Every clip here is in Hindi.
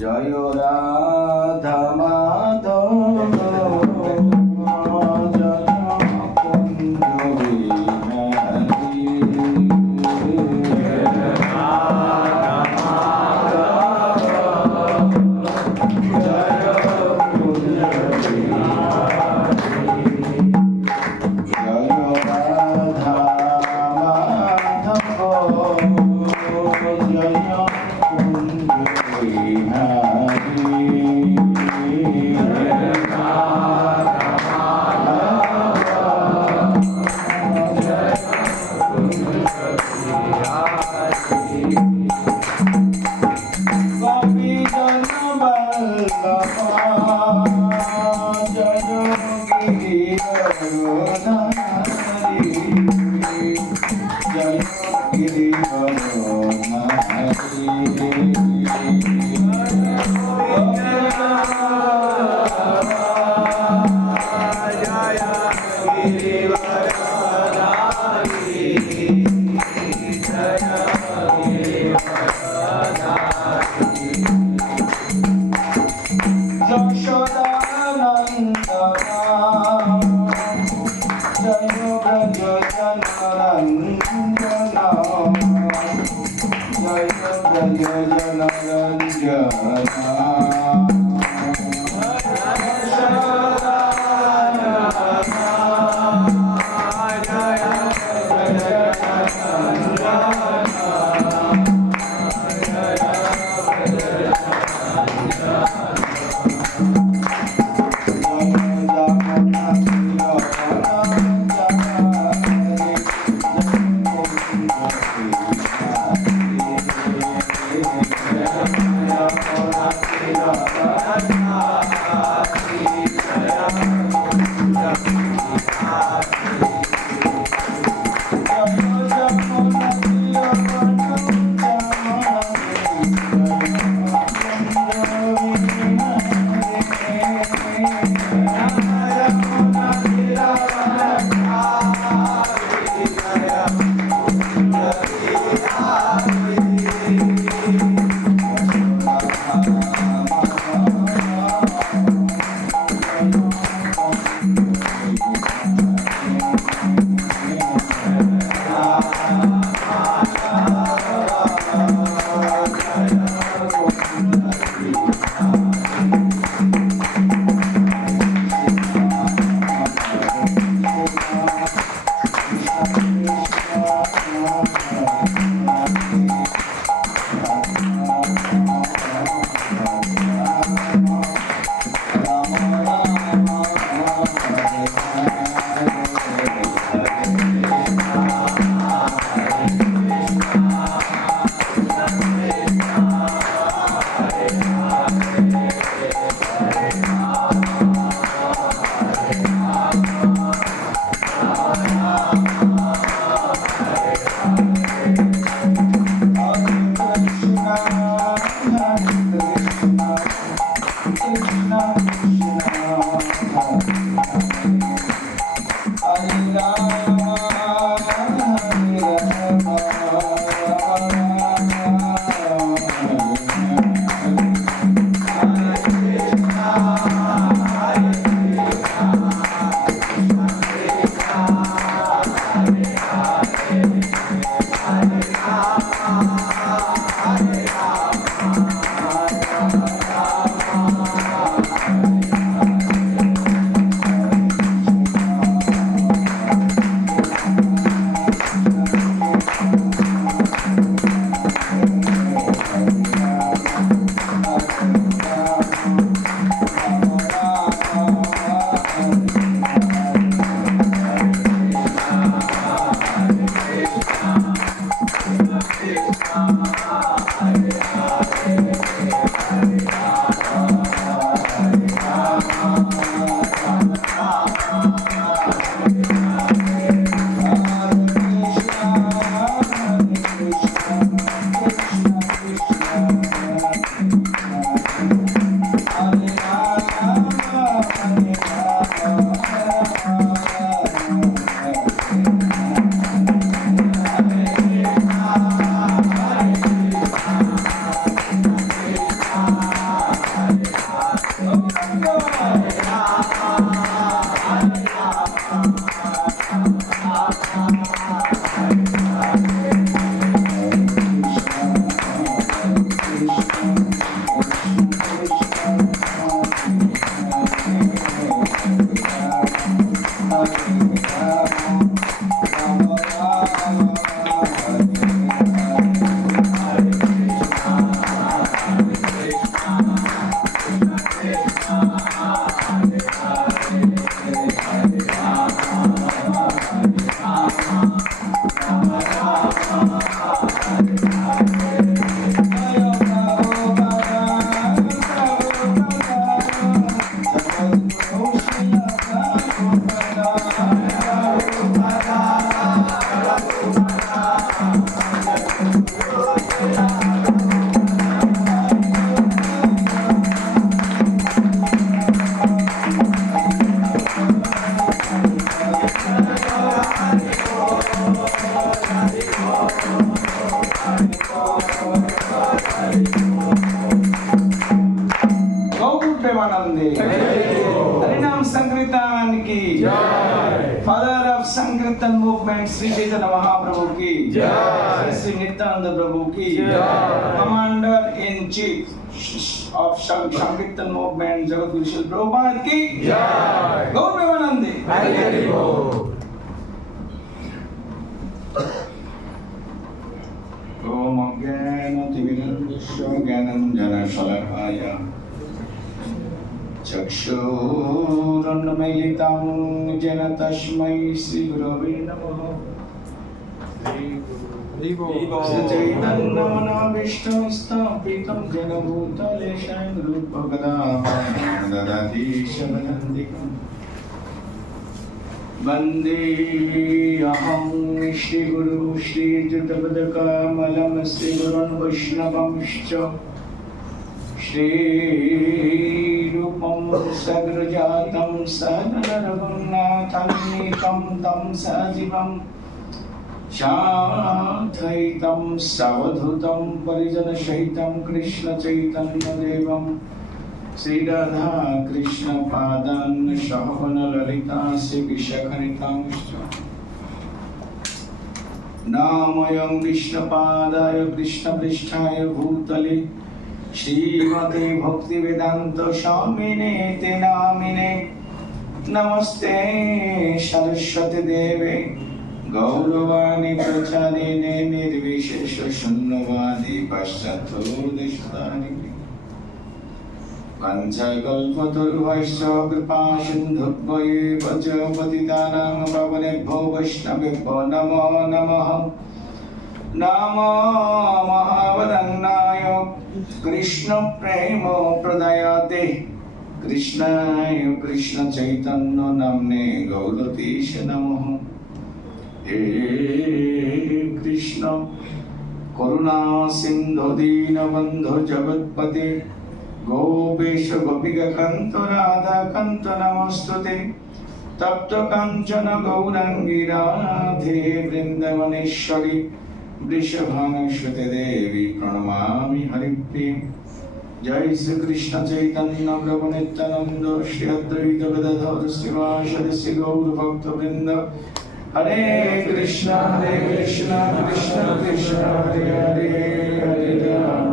জয় রাধা মাধব জয় কুঞ্জ বিহারী गौर प्रेमानंदे हरिनाम संकीर्तन की फादर ऑफ संकीर्तन मूवमेंट श्री चैतन्य महाप्रभु की श्री नित्यानंद प्रभु की कमांडर इन चीफ ऑफ संकीर्तन मूवमेंट जगत गुरु श्री प्रभुपाद की गौर प्रेमानंदे ओम अज्ञानतिमिरन्धस्य ज्ञानाञ्जनशलाकया चक्षुरुन्मीलितं येन तस्मै श्रीगुरवे नमः श्रीचैतन्यमनोभीष्टं स्थापितं येन भूतले स्वयं रूपकदा ददाति शरणन्दिकम् वन्देऽहं श्रीगुरु श्रीयुतपदकमलं श्रीगुरुन् वैष्णवंश्च श्रीरूपं सगृजातं सदनरघुनाथं तं सजीवं शान्धयितं सवधूतं परिजनसहितं कृष्णचैतन्यदेवं श्री राधा कृष्ण पादान् सहगण ललिता श्री विशाखनितांश्च नामयं कृष्णपादाय कृष्णपृष्ठाय भूतले श्रीमते भक्तिवेदान्त स्वामिने ते नामिने नमस्ते सरस्वती देवे गौरवाणी प्रचारिणे निर्विशेष शून्यवादी पाश्चात्योदेशतारिणे वंशकल्पतरुभ्यश्च कृपासिन्धुभ्येव च पतितानां पावनेभ्यो वैष्णवेभ्यो नमो नमः नमो महावदन्नाय कृष्णप्रेम प्रदायते कृष्णाय कृष्णचैतन्य नाम्ने गौरतीश नमः हे कृष्ण करुणा सिन्धु दीनबन्धु जगत्पते गोपेश गोपिकान्त राधा कान्त नमस्तुते तप्त काञ्चन गौराङ्गी राधे वृन्दावनेश्वरी वृषभानुसुते देवी प्रणमामि हरिप्रिये जय श्री कृष्ण चैतन्य प्रभु नित्यानंद श्री अद्वैत गदाधर श्रीवासदि श्री गौर भक्तवृंद हरे कृष्ण कृष्ण कृष्ण हरे हरे हरे राम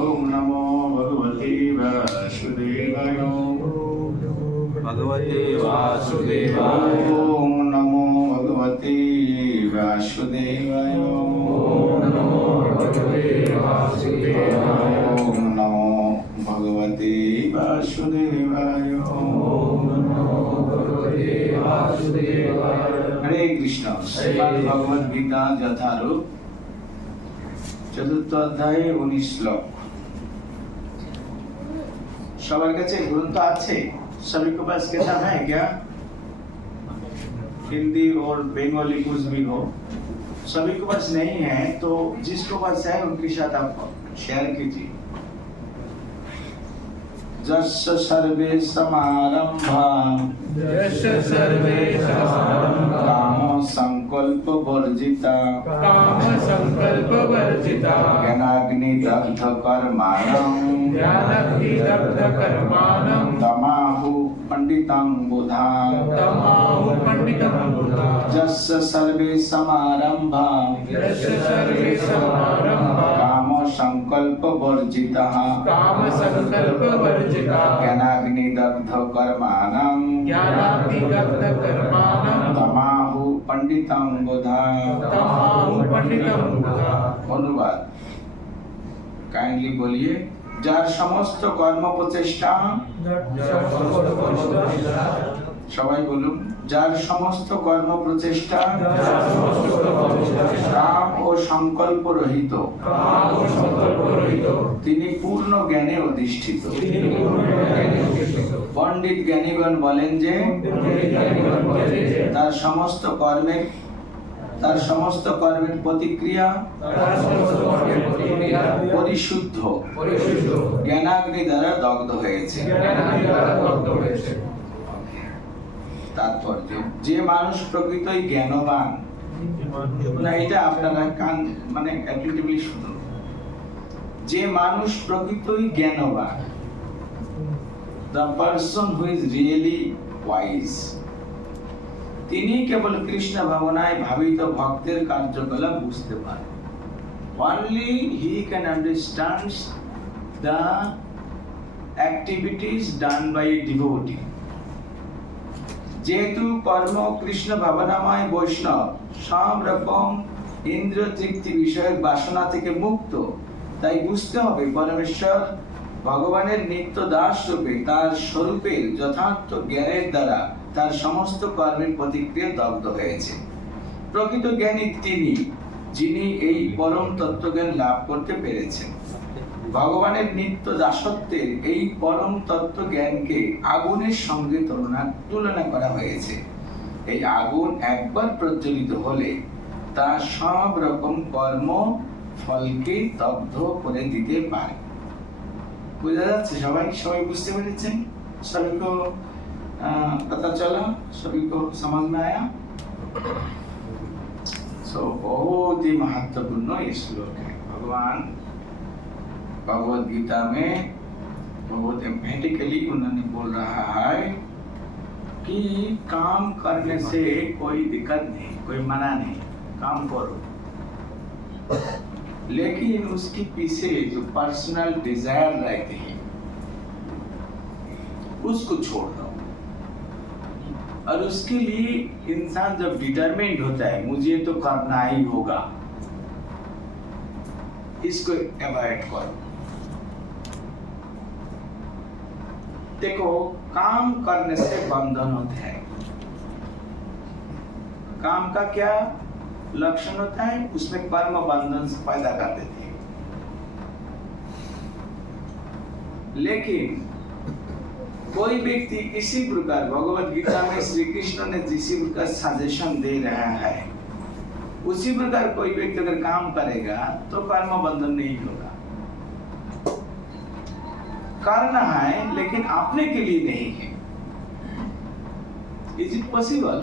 ओम नमो भगवते वासुदेवाय ओम नमो भगवते वासुदेवाय ओम नमो भगवते वासुदेवाय हरे कृष्ण श्रीमद् भगवद गीता यथारूप चतुर्थ अध्याय 19 श्लोक सবার কাছে ग्रंथ আছে सभी के पास किताब है क्या हिंदी और बंगाली कुछ भी हो सभी के पास नहीं है तो जिसको पास है उनके साथ आप शेयर कीजिए जस्य सर्वे समारंभा काम संकल्प वर्जिता ज्ञानाग्नि दग्ध कर्माणं तमाहु पंडितं बुधा जस्य सर्वे समारंभा काम संकल्प वर्जितः ज्ञानाग्नि दग्ध कर्माणं तमाहु पंडितं बुधा অনুবাদ কাইন্ডলি বলিए যার সমস্ত কর্ম প্রচেষ্টা সবাই বলুন যার সমস্ত কর্ম প্রচেষ্টা কাম ও সংকল্প রহিত তিনি পূর্ণ জ্ঞানে অধিষ্ঠিত পণ্ডিত জ্ঞানীগণ বলেন যে তার সমস্ত কর্মের প্রতিক্রিয়া পরিশুদ্ধ জ্ঞানাগ্নি দ্বারা দগ্ধ হয়েছে তাৎপর্য যে মানুষ প্রকৃতই জ্ঞানবান না এটা আপনারা কান মানে অ্যাক্টিভলি শুনুন। যে মানুষ প্রকৃতই জ্ঞানবান, the person who is really wise, তিনি কেবল কৃষ্ণ ভাবনায় ভাবিত ভক্তের কার্যকলাপ বুঝতে পারেন। Only he can understand the activities done by a devotee. যেহেতু কর্ম কৃষ্ণ ভাবনাময় বৈষ্ণব সব রকম ইন্দ্রিয় তৃপ্তি বিষয়ক বাসনা থেকে মুক্ত, তাই বুঝতে হবে পরমেশ্বর ভগবানের নিত্য দাস রূপে তার স্বরূপের যথার্থ জ্ঞানের দ্বারা তার সমস্ত কর্মের প্রতিক্রিয়া দগ্ধ হয়েছে। প্রকৃত জ্ঞানী তিনি, যিনি এই পরম তত্ত্বজ্ঞান লাভ করতে পেরেছেন। ভগবানের নিত্য দাসত্বের এই পরম তত্ত্ব জ্ঞানকে আগুনের সঙ্গে তুলনা করা হয়েছে। এই আগুন একবার প্রজ্বলিত হলে তা সব রকম কর্ম ফলকে দগ্ধ করে দিতে পারে। বুঝা যাচ্ছে? সবাই সবাই বুঝতে পেরেছেন? सभी को पता चला? सभी को समझ में आया? बहुत ही महत्वपूर्ण ये श्लोक है। भगवान भगवद गीता में बहुत एम्फेटिकली उन्होंने बोल रहा है कि काम करने से कोई दिक्कत नहीं, कोई मना नहीं, काम करो, लेकिन उसके पीछे जो पर्सनल डिजायर रहते हैं उसको छोड़ दो। और उसके लिए इंसान जब डिटरमिन्ड होता है मुझे तो करना ही होगा, इसको अवॉइड करो। देखो काम करने से बंधन होता है। काम का क्या लक्षण होता है? उसमें कर्म बंधन पैदा कर देते हैं। लेकिन कोई व्यक्ति इसी प्रकार भगवद गीता में श्री कृष्ण ने जिसी प्रकार सजेशन दे रहा है उसी प्रकार कोई व्यक्ति अगर काम करेगा तो कर्म बंधन नहीं होगा। करना है लेकिन अपने के लिए नहीं है। Is it possible?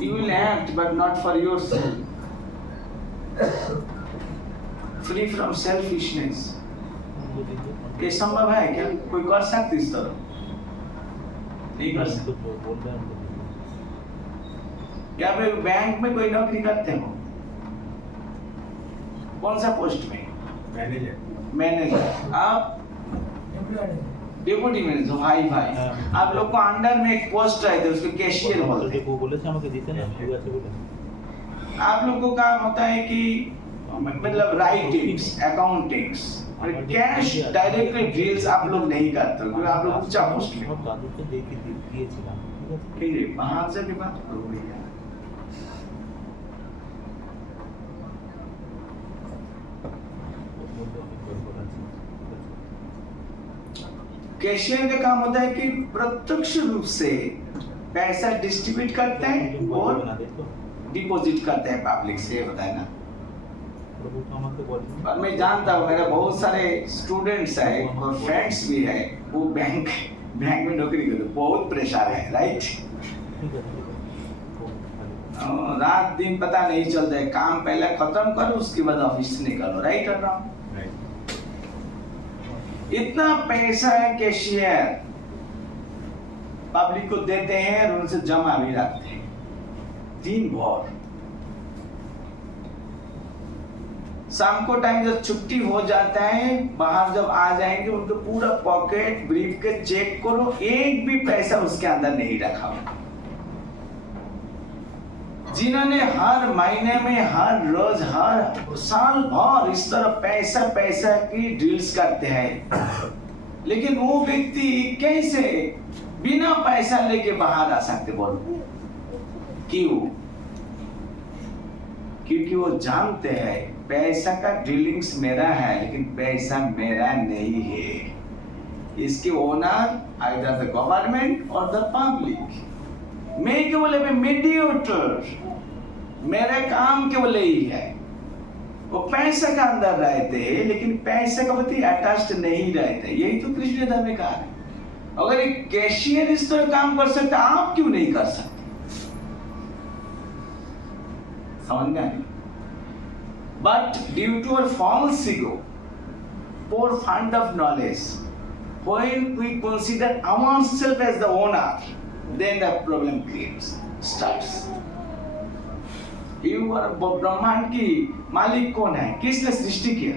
You will act but not for yourself, free from selfishness. ये संभव है क्या? कोई कर सकते इस तरह? नहीं कर सकते। क्या आप बैंक में कोई नौकरी करते हो? कौन सा पोस्ट में? मैनेजर। आप डेप्यूटी मैनेजर। भाई आप लोग को अंडर में एक पोस्ट रहता है, उसको कैशियर बोलते हैं। आप लोग को काम होता है कि मतलब राइटिंग्स, अकाउंटिंग्स और कैश डायरेक्टली डील्स आप लोग नहीं करते क्योंकि आप लोग ऊंचा पोस्ट में। ठीक है, बाहर से भी बात करो भैया। कैशियर का काम होता है कि प्रत्यक्ष रूप से पैसा डिस्ट्रीब्यूट करते हैं और डिपॉजिट करते हैं पब्लिक से, बताए ना। और मैं जानता हूँ मेरा बहुत सारे स्टूडेंट्स है और फ्रेंड्स भी है, वो बैंक में नौकरी करते, बहुत प्रेशर है, राइट। रात दिन पता नहीं चलता है, काम पहले खत्म करो उसके बाद ऑफिस निकलो, राइट और रॉन्ग? इतना पैसा है कैशियर पब्लिक को देते हैं और उनसे जमा भी रखते हैं दिन भर। शाम को टाइम जब छुट्टी हो जाता है, बाहर जब आ जाएंगे उनको पूरा पॉकेट ब्रीफ के चेक करो, एक भी पैसा उसके अंदर नहीं रखा हो। जिन्होंने हर महीने में, हर रोज, हर साल भर इस तरह पैसा की डील्स करते हैं, लेकिन वो व्यक्ति कैसे बिना पैसा लेके बाहर आ सकते? बोलो क्यों? क्योंकि वो जानते हैं पैसा का डीलिंग्स मेरा है लेकिन पैसा मेरा नहीं है। इसके ओनर आइदर द गवर्नमेंट और द पब्लिक। मैं केवल मीडिएटर, मेरा काम केवल यही है। वो पैसा का अंदर रहते हैं लेकिन पैसे का प्रति अटैच्ड नहीं रहते। यही तो कृष्ण धर्म में कहा है। अगर एक कैशियर इस तरह काम कर सकता, आप क्यों नहीं कर सकते? समझ में आई? But due to our false ego, poor fund of knowledge, when we consider ourselves as the owner, then the problem starts. You are ब्रह्मांड की मालिक कौन है? किसने सृष्टि किया?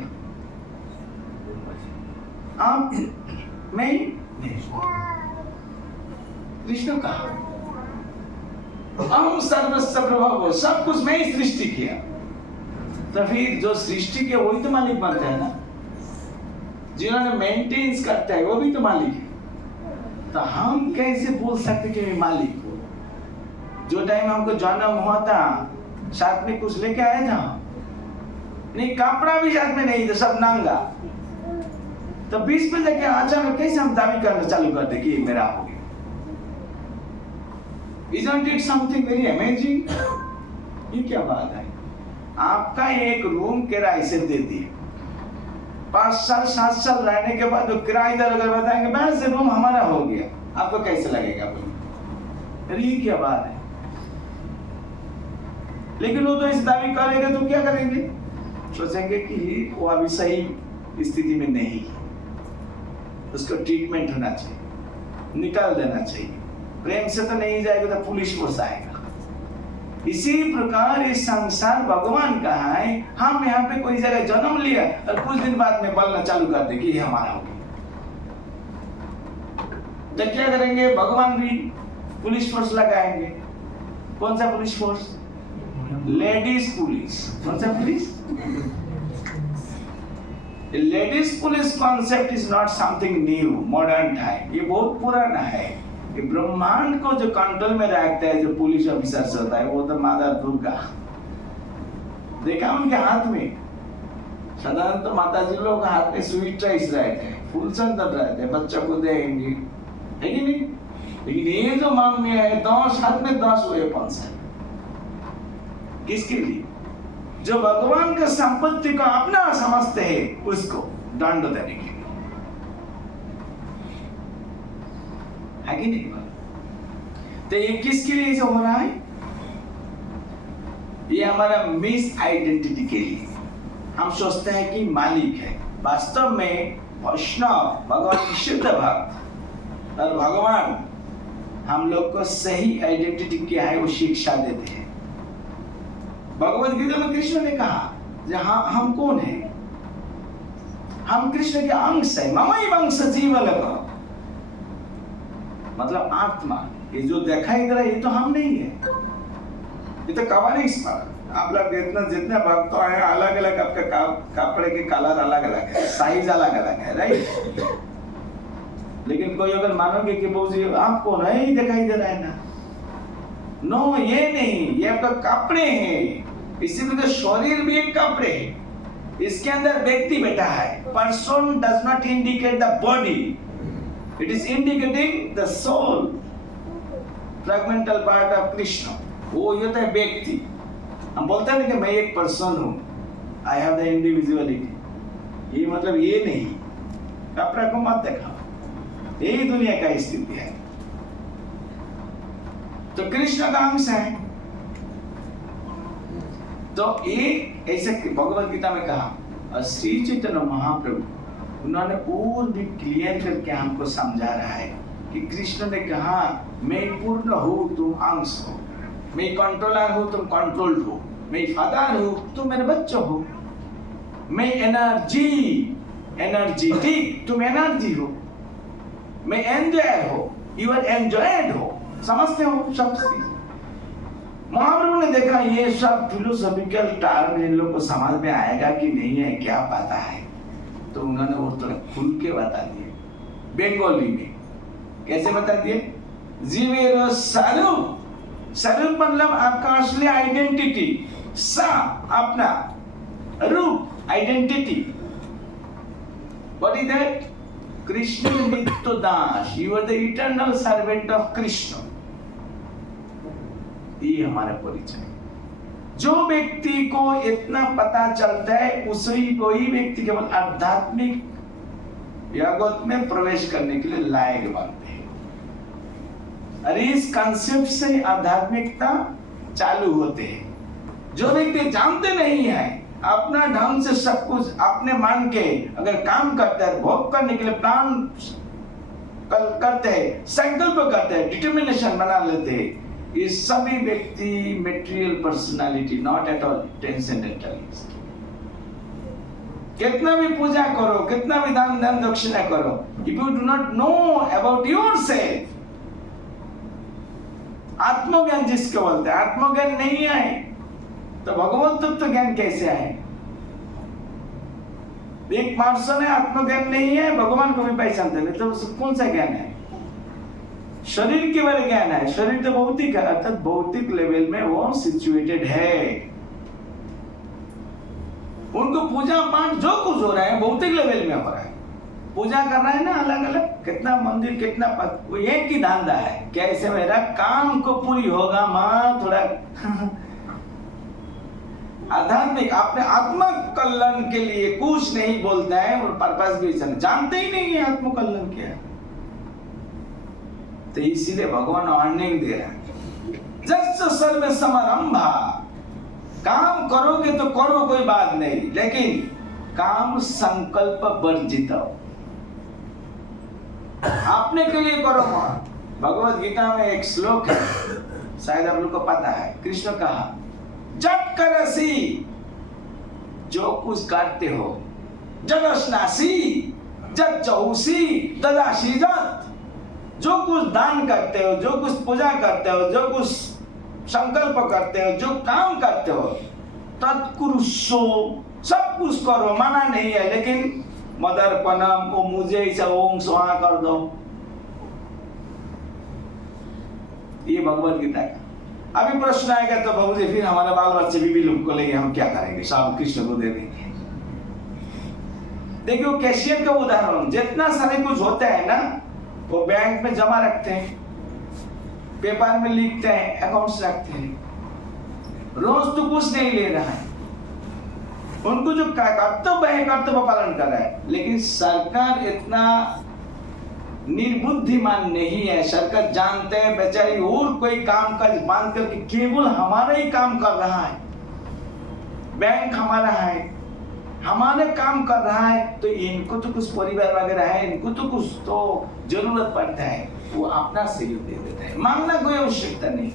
आप? मैं? कृष्ण कहा हम सर्वस्व प्रभव, सब कुछ मैं ही सृष्टि किया। तो फिर जो सृष्टि किया वही तो मालिक बनता है ना, जिन्होंने मेंटेन्स करता है वो भी तो मालिक है। तो हम कैसे बोल सकते कि मैं मालिक हूँ? जो टाइम हमको जन्म हुआ था साथ में कुछ लेके आया था नहीं, कपड़ा भी साथ में नहीं था, सब नंगा। तो 20 पे लेके अचानक कैसे हम दावी करना चालू करते कि मेरा हो गया? Isn't it something very amazing? ये क्या बात है? आपका एक रूम किराए से दे दिए, 5 साल 7 साल रहने के बाद किराएदार अगर बताएंगे बस रूम हमारा हो गया, आपको कैसे लगेगा? अरे ये क्या बात है? लेकिन वो तो इस दावी करेगा तो क्या करेंगे? सोचेंगे कि वो अभी सही स्थिति में नहीं है, उसको ट्रीटमेंट होना चाहिए, निकाल देना चाहिए। प्रेम से तो नहीं जाएगा तो पुलिस फोर्स आएगा। इसी प्रकार इस संसार भगवान का है। हम यहाँ पे कोई जगह जन्म लिया और कुछ दिन बाद में बोलना चालू कर दे कि ये हमारा हो गया, तो क्या करेंगे? भगवान भी पुलिस फोर्स लगाएंगे। कौन सा पुलिस फोर्स? Ladies police. कौन सा police? Ladies police concept is not something new, modern time. ये बहुत पुराना है। ये ब्रह्मांड को जो कंट्रोल में रखता है, जो पुलिस ऑफिसर होता है, वो तो माता दुर्गा। देखा उनके हाथ में, साधारण तो माता जी लोग के हाथ में स्वीट राइस रहते हैं, फूल संतर रहते हैं, बच्चों को देंगे, है कि नहीं? लेकिन ये जो मांगने है 10 हाथ में 10 वेपन्स है। किसके लिए? जो भगवान का संपत्ति को अपना समझते हैं, उसको दंड देने के लिए, है कि नहीं? तो ये किसके लिए हो रहा है? ये हमारा मिस आइडेंटिटी के लिए। हम सोचते हैं कि मालिक है, वास्तव में वैष्णव भगवान की शुद्ध भक्त और भगवान हम लोग को सही आइडेंटिटी क्या है वो शिक्षा देते हैं। भगवद गीता में कृष्ण ने कहा हम कौन है? हम कृष्ण के अंश है। ममैव अंश जीवलोक, मतलब आत्मा। ये जो देखा इधर है ये तो हम नहीं है, ये तो कवरिंग्स पर। आप लोग जितने भक्त हैं अलग अलग, आपका कपड़े के कलर अलग अलग है, साइज अलग अलग है, राइट? लेकिन कोई अगर मानोगे कि बहुत आप कौन है, ही दिखाई दे रहा है ना। नो, ये नहीं, ये आपका कपड़े हैं। इसी में तो शरीर भी एक कपड़े है, इसके अंदर व्यक्ति बैठा है। Person does not indicate the body, it is indicating the soul, fragmental part of Krishna. वो ये तो है व्यक्ति। हम बोलते हैं कि मैं एक पर्सन हूँ, I have the individuality। ये मतलब ये नहीं, कपड़ा को मत दिखाओ। यही दुनिया का स्थिति है। तो कृष्ण का अंश है। तो एक ऐसे भगवद गीता में कहा, और श्री चैतन्य महाप्रभु उन्होंने और भी क्लियर करके हमको समझा रहा है कि कृष्ण ने कहा मैं पूर्ण हूँ, तुम अंश हो। मैं कंट्रोलर हूँ, तुम कंट्रोल्ड हो। मैं फादर हूँ, तुम मेरे बच्चे हो। मैं एनर्जेटिक, तुम एनर्जी हो। मैं एंजॉय हो, यू आर एंजॉयड हो। समझते हो सब चीज? महाप्रभु ने देखा ये सब फिलोसॉफिकल टर्म इन लोग को समझ में आएगा कि नहीं है, क्या पता है, तो उन्होंने वो तो खुल के बता दिए बंगाली में। कैसे बता दिए? जीवेरो स्वरूप। स्वरूप मतलब आपका असली आइडेंटिटी, सा अपना, रूप identity. What is that? Krishna नित्य दास, you are the eternal servant of Krishna. ये हमारा परिचय। जो व्यक्ति को इतना पता चलता है, उसी वही व्यक्ति केवल आध्यात्मिक जगत में प्रवेश करने के लिए लायक बनते हैं। और इस कंसेप्ट से आध्यात्मिकता चालू होते हैं। जो व्यक्ति जानते नहीं है, अपना ढंग से सब कुछ अपने मान के अगर काम करता है, भोग करने के लिए प्लान करते हैं, संकल्प करते हैं, डिटर्मिनेशन बना लेते हैं, ये सभी व्यक्ति material personality, not at all transcendentalist. कितना भी पूजा करो, कितना भी दान दक्षिणा करो, if you do not know about yourself, आत्मज्ञान जिसको बोलते हैं, आत्मज्ञान नहीं आए तो भगवत तत्व ज्ञान कैसे आए? एक पर्सन है, आत्मज्ञान नहीं है, भगवान को भी पहचानते नहीं, तो कौन सा ज्ञान है? शरीर के बारे ज्ञान है। शरीर तो भौतिक है, अर्थात भौतिक लेवल में वो सिचुएटेड है। उनको पूजा पाठ जो कुछ हो रहा है भौतिक लेवल में हो रहा है। पूजा कर रहा है ना, अलग अलग कितना मंदिर, कितना वो एक ही धंधा है, कैसे मेरा काम को पूरी होगा माँ, थोड़ा आध्यात्मिक अपने आत्मा कल्याण के लिए कुछ नहीं बोलता है और पर्पस भी जानते ही नहीं है आत्म कल्याण क्या है। तो इसीलिए भगवान वार्निंग दे रहा है, जस्ट सर्व समारंभा, काम करोगे तो करो कोई बात नहीं, लेकिन काम संकल्प वर्जित आपने के लिए करो। भगवत गीता में एक श्लोक है, शायद आप लोग को पता है, कृष्ण कहा जट करसी, जो कुछ करते हो, जगस्नासी जट चौसी ददासी जत, जो कुछ दान करते हो, जो कुछ पूजा करते हो, जो कुछ संकल्प करते हो, जो काम करते हो, तत्कुरुषो, सब कुछ करो, मना नहीं है, लेकिन मदर्पणम को मुझे ऐसा ओम स्वाहा कर दो। ये भगवत गीता का। अभी प्रश्न आएगा तो बाबू जी फिर हमारा बाल बच्चे भी लोग को लेंगे, हम क्या करेंगे? सब कृष्ण को दे देंगे। देखियो कैशियर का उदाहरण, जितना सारे कुछ होता है ना, वो बैंक में जमा रखते हैं, पेपर में लिखते हैं, अकाउंट्स रखते हैं, रोज तो कुछ नहीं ले रहा है, उनको जो कर्तव्य है कर्तव्य पालन कर रहा है। लेकिन सरकार इतना निर्बुद्धिमान नहीं है, सरकार जानते हैं बेचारी और कोई काम काज बांध करके केवल हमारा ही काम कर रहा है, बैंक हमारा है, हमारे काम कर रहा है, तो इनको तो कुछ परिवार वगैरह है, इनको तो कुछ तो जरूरत पड़ता है, वो अपना सहयोग दे देता है, मांगना कोई आवश्यकता नहीं।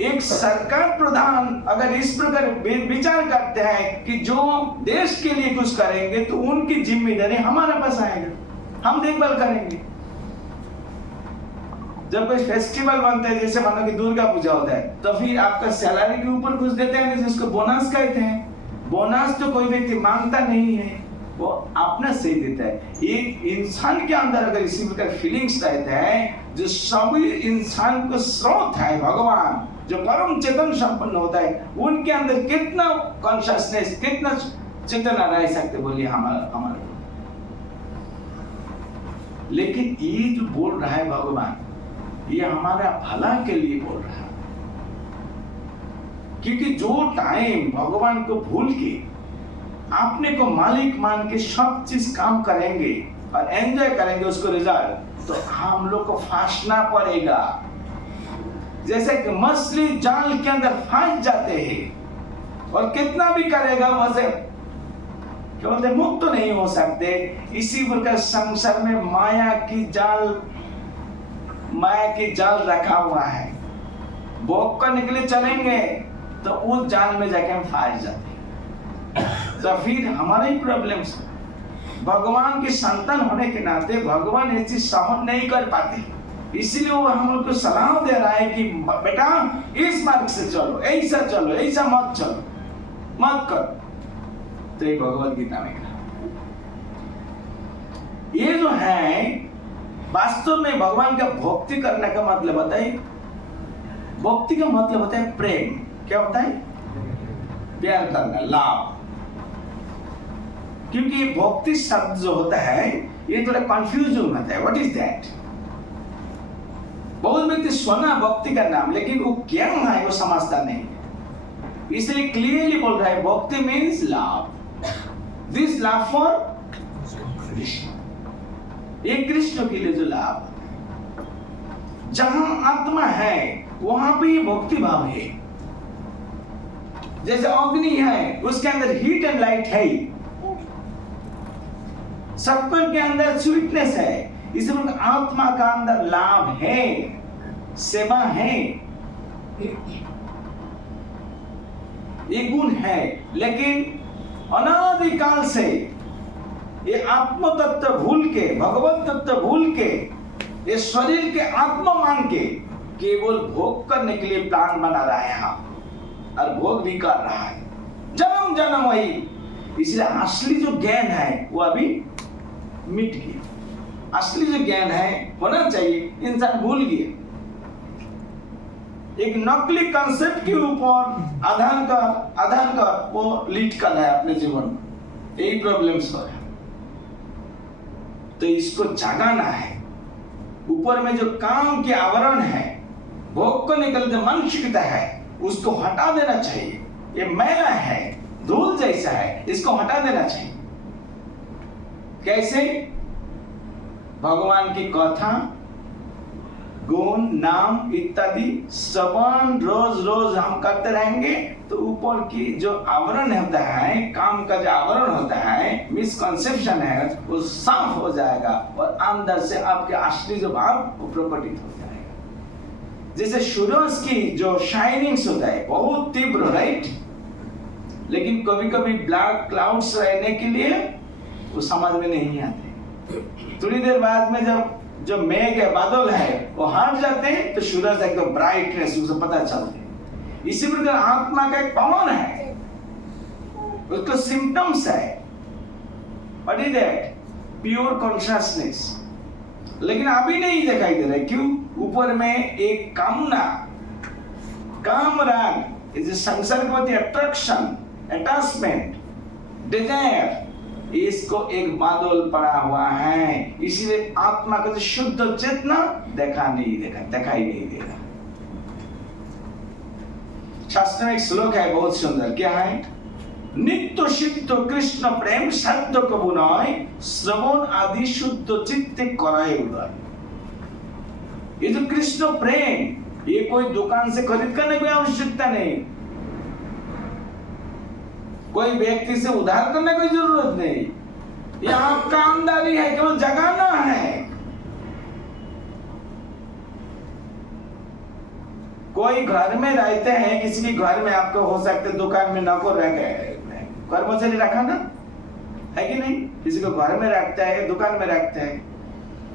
एक सरकार प्रधान अगर इस प्रकार विचार करते हैं कि जो देश के लिए कुछ करेंगे तो उनकी जिम्मेदारी हमारे पास आएगा, हम देखभाल करेंगे। जब कोई फेस्टिवल बनता है, जैसे मानो कि दुर्गा पूजा होता है, तो फिर आपका सैलरी के ऊपर कुछ देते हैं जिसको बोनस कहते हैं। बोनस तो कोई व्यक्ति मांगता नहीं है, वो अपना से देता है। एक इंसान के अंदर अगर इसी प्रकार फीलिंग्स रहते हैं, जो सभी इंसान को स्रोत है भगवान, जो परम चेतन संपन्न होता है, उनके अंदर कितना कॉन्शियसनेस, कितना चेतना रह सकते बोलिए हमारा। लेकिन ये जो बोल रहा है भगवान, ये हमारा भला के लिए बोल रहा है, क्योंकि जो टाइम भगवान को भूल के अपने को मालिक मान के सब चीज काम करेंगे और एंजॉय करेंगे उसको रिजल्ट, तो हम लोग को फंसना पड़ेगा। जैसे कि मछली जाल के अंदर फंस जाते हैं और कितना भी करेगा वहां से क्या बोलते मुक्त तो नहीं हो सकते। इसी प्रकार संसार में माया की जाल रखा हुआ है, भोग करने के लिए चलेंगे तो उस जाल में जाके हम फंस जाते हैं। तो फिर हमारे ही प्रॉब्लम्स, भगवान के संतान होने के नाते भगवान ये चीज सहन नहीं कर पाते, इसलिए वो हम लोग को सलाह दे रहा है कि बेटा इस मार्ग से चलो, ऐसा चलो, ऐसा मत चलो, मत करो। तो ये भगवत गीता में कहा। ये जो है वास्तव में भगवान का भक्ति करने का मतलब होता है, भक्ति का मतलब होता है प्रेम। क्या होता है? प्यार करना, लाभ। क्योंकि भक्ति शब्द जो होता है ये थोड़ा कंफ्यूजन होता है, व्हाट इज दैट। बहुत व्यक्ति सुना भक्ति का नाम, लेकिन वो क्या है वो समझता नहीं, इसलिए क्लियरली बोल रहा है भक्ति means love, this love for Krishna, एक कृष्ण के लिए जो लाभ। जहां आत्मा है वहां पे भक्ति भाव है, जैसे अग्नि है, उसके अंदर हीट एंड लाइट है ही, सत्वर के अंदर स्वीटनेस है, इसलिए आत्मा का अंदर लाभ है, सेवा है, ये गुण है। लेकिन अनादिकाल से ये आत्म तत्व भूल के, भगवत तत्व भूल के, ये शरीर के आत्मा मान के केवल भोग करने के लिए प्लान बना रहा है यहाँ, और भोग भी कर रहा है जन्म जन्म वही। इसलिए असली जो ज्ञान है वो अभी मिट गया। असली जो ज्ञान है होना चाहिए, इंसान भूल गया। एक नकली कंसेप्ट के ऊपर आधार का वो लीड कर रहा है अपने जीवन में, यही प्रॉब्लम्स हो रहा है। तो इसको जगाना है। ऊपर में जो काम के आवरण है, भोग को निकलते मानसिकता है, उसको हटा देना चाहिए। ये मैला है, धूल जैसा है, इसको हटा देना चाहिए। कैसे? भगवान की कथा, गुण, नाम इत्यादि श्रवण रोज रोज हम करते रहेंगे तो ऊपर की जो आवरण होता है, काम का जो आवरण होता है, मिसकंसेप्शन है, वो साफ हो जाएगा और अंदर से आपके असली जो भाव वो प्रकटित हो जाएगा। जैसे सूरज की जो शाइनिंग्स होता है बहुत तीव्र, राइट, लेकिन कभी कभी ब्लैक क्लाउड्स रहने के लिए वो समझ में नहीं आते। थोड़ी देर बाद में जब जो मेघ है, बादल है, वो हट जाते हैं तो सूरज एकदम ब्राइटनेस उसे पता चलते हैं। इसी प्रकार आत्मा का एक पावर है, उसको सिम्टम्स है। What is that? Pure consciousness. लेकिन अभी नहीं दिखाई दे रहा है। क्यों? ऊपर में एक कामना, काम राग, इज संसार के प्रति अट्रैक्शन, अटैचमेंट, डिजायर, इसको एक बादल पड़ा हुआ है। इसलिए आत्मा का जो शुद्ध चेतना दिखाई नहीं देगा। शास्त्र में एक श्लोक है बहुत सुंदर, क्या है? नित्य सिद्ध कृष्ण प्रेम शब्द कबू नय, श्रवण आदि शुद्ध चित्ते कराए उदय। ये जो कृष्ण प्रेम, ये कोई दुकान से खरीद करने की आवश्यकता नहीं, कोई व्यक्ति से उधार करने की जरूरत नहीं, ये आपका आमदानी है, केवल जगाना है। कोई घर में रहते हैं, किसी के घर में आपको हो सकते दुकान में नौकर रह गए, कर्मचारी रखा ना है कि नहीं? किसी को घर में रखता है, दुकान में रखता है,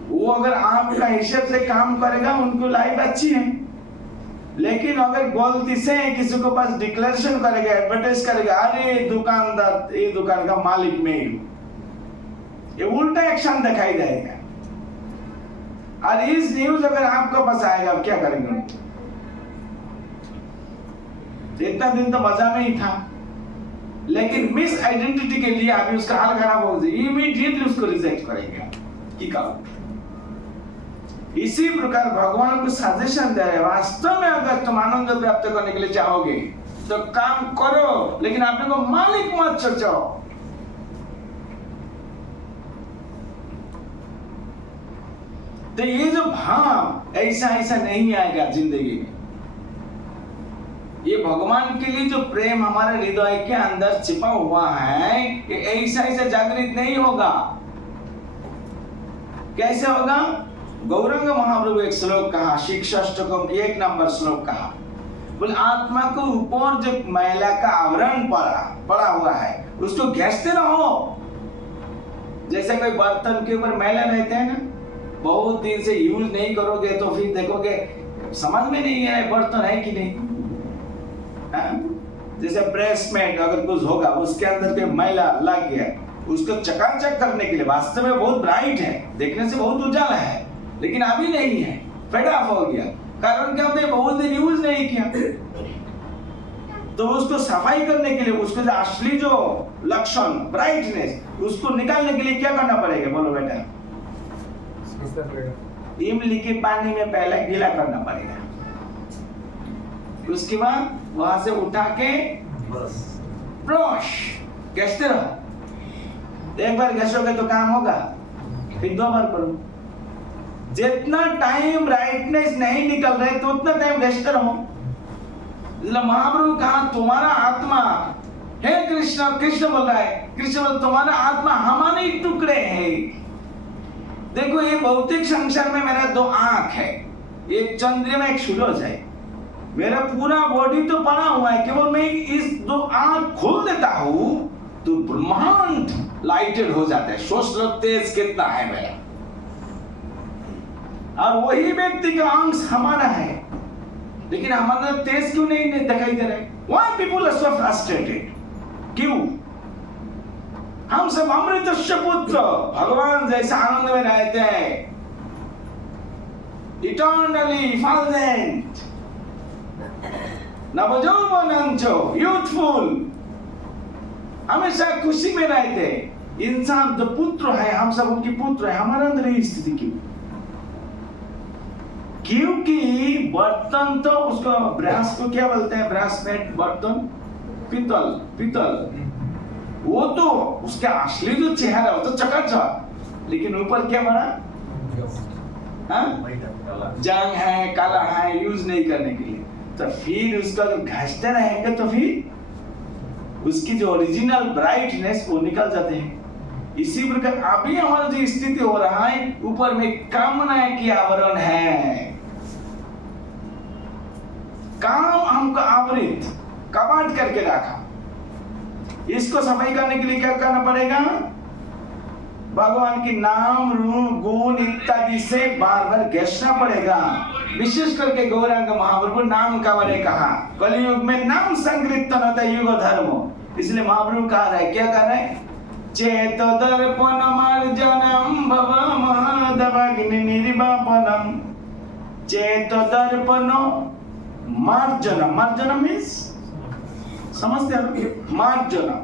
वो अगर आपका हिसाब से काम करेगा उनको लाइफ अच्छी है। लेकिन अगर गलती से किसी को पास डिक्लेरेशन करेगा, एडवर्टाइज करेगा, अरे दुकानदार, ये दुकान का मालिक में, ये उल्टा एक्शन दिखाई देगा। और इस न्यूज अगर आपके पास आएगा, आप क्या करेंगे? इतना दिन तो मजा में ही था, लेकिन मिस आइडेंटिटी के लिए अभी उसका हाल खराब हो जाए, इमीडिएटली उसको रिजेक्ट करेगा कि कब। इसी प्रकार भगवान को सजेशन दे रहे, वास्तव में अगर तुम आनंद प्राप्त करने के लिए चाहोगे तो काम करो, लेकिन अपने को मालिक मत सोचो। तो ये जो भाव ऐसा नहीं आएगा जिंदगी में। ये भगवान के लिए जो प्रेम हमारे हृदय के अंदर छिपा हुआ है, ये ऐसा जागृत नहीं होगा। कैसे होगा? गौरंग महाप्रभु एक श्लोक कहा, शिक्षाष्टकम 1 नंबर श्लोक कहा, बोले आत्मा को ऊपर जो मैला का आवरण पड़ा हुआ है, उसको घिसते रहो। जैसे कोई बर्तन के ऊपर मैला रहते हैं ना, बहुत दिन से यूज नहीं करोगे तो फिर देखोगे समझ में नहीं है बर्तन है कि नहीं। जैसे ब्रेसमेंट अगर कुछ होगा, उसके अंदर के मैला लग गया, उसको चकाचक करने के लिए वास्तव में बहुत ब्राइट है, देखने से बहुत उजाला है, लेकिन अभी नहीं है, फेड ऑफ हो गया। कारण क्या होता है? बहुत दिन यूज नहीं किया। तो उसको सफाई करने के लिए, उसके असली जो लक्षण ब्राइटनेस, उसको निकालने के लिए क्या करना पड़ेगा? बोलो बेटा। इमली के पानी में पहले गीला करना पड़ेगा, उसके बाद वहां से उठा के ब्रश घिसते रहो। एक बार घिसोगे तो काम होगा, फिर 2 बार करो। जितना टाइम ब्राइटनेस नहीं निकल रहे तो उतना टाइम घिसते रहो। महाप्रभु कहा तुम्हारा आत्मा कृष्ण, कृष्ण बोल रहा है, कृष्ण बोल तुम्हारा आत्मा हमारे ही टुकड़े है। देखो ये भौतिक संसार में मेरा 2 आंख है, एक चंद्रमा एक सूरज है, मेरा पूरा बॉडी तो पड़ा हुआ है, केवल मैं इस 2 आंख खोल देता हूं तो ब्रह्मांड लाइटेड हो जाता है। सोच लो तेज कितना है मेरा, और वही व्यक्ति का अंश हमारा है, लेकिन हमारा तेज क्यों नहीं दिखाई दे रहा है? Why people are so frustrated? क्यों? हम सब अमृतस्य पुत्र, भगवान जैसा आनंद में रहते हैं, eternally effulgent, नवजौवनंचो, youthful, हमेशा खुशी में रहते हैं। इंसान जो पुत्र है, हम सब उनके पुत्र है, हमारे अंदर ये स्थिति क्यों? क्योंकि बर्तन तो उसको ब्रास को क्या बोलते हैं? ब्रास में बर्तन, पीतल, पीतल, वो तो उसका असली जो चेहरा वो तो चकाचक, लेकिन ऊपर क्या बना? जंग है, काला है, यूज नहीं करने के लिए। तो फिर उसका घसते रहेंगे तो फिर उसकी जो ओरिजिनल ब्राइटनेस वो निकल जाते हैं। इसी प्रकार अभी हमारा जो स्थिति हो रहा है, ऊपर में कामना की आवरण है, काम हमको आवृत कपाट करके रखा। इसको सफाई करने के लिए क्या करना पड़ेगा? भगवान की नाम, रूप, गुण इत्यादि से बार बार घसना पड़ेगा। विशेष करके गौरांग महाप्रभु नाम का मैंने कहा, कलयुग में नाम संकीर्तन होता है, युग धर्म। इसलिए महाप्रभु कहा रहा है, क्या कह रहा है? चेत दर्पण मार्जनम भव महदवग्नि निर्वापनम। चेत दर्पण मार्जनम, मार्जनम मीन्स समझते हैं? मार्जनम,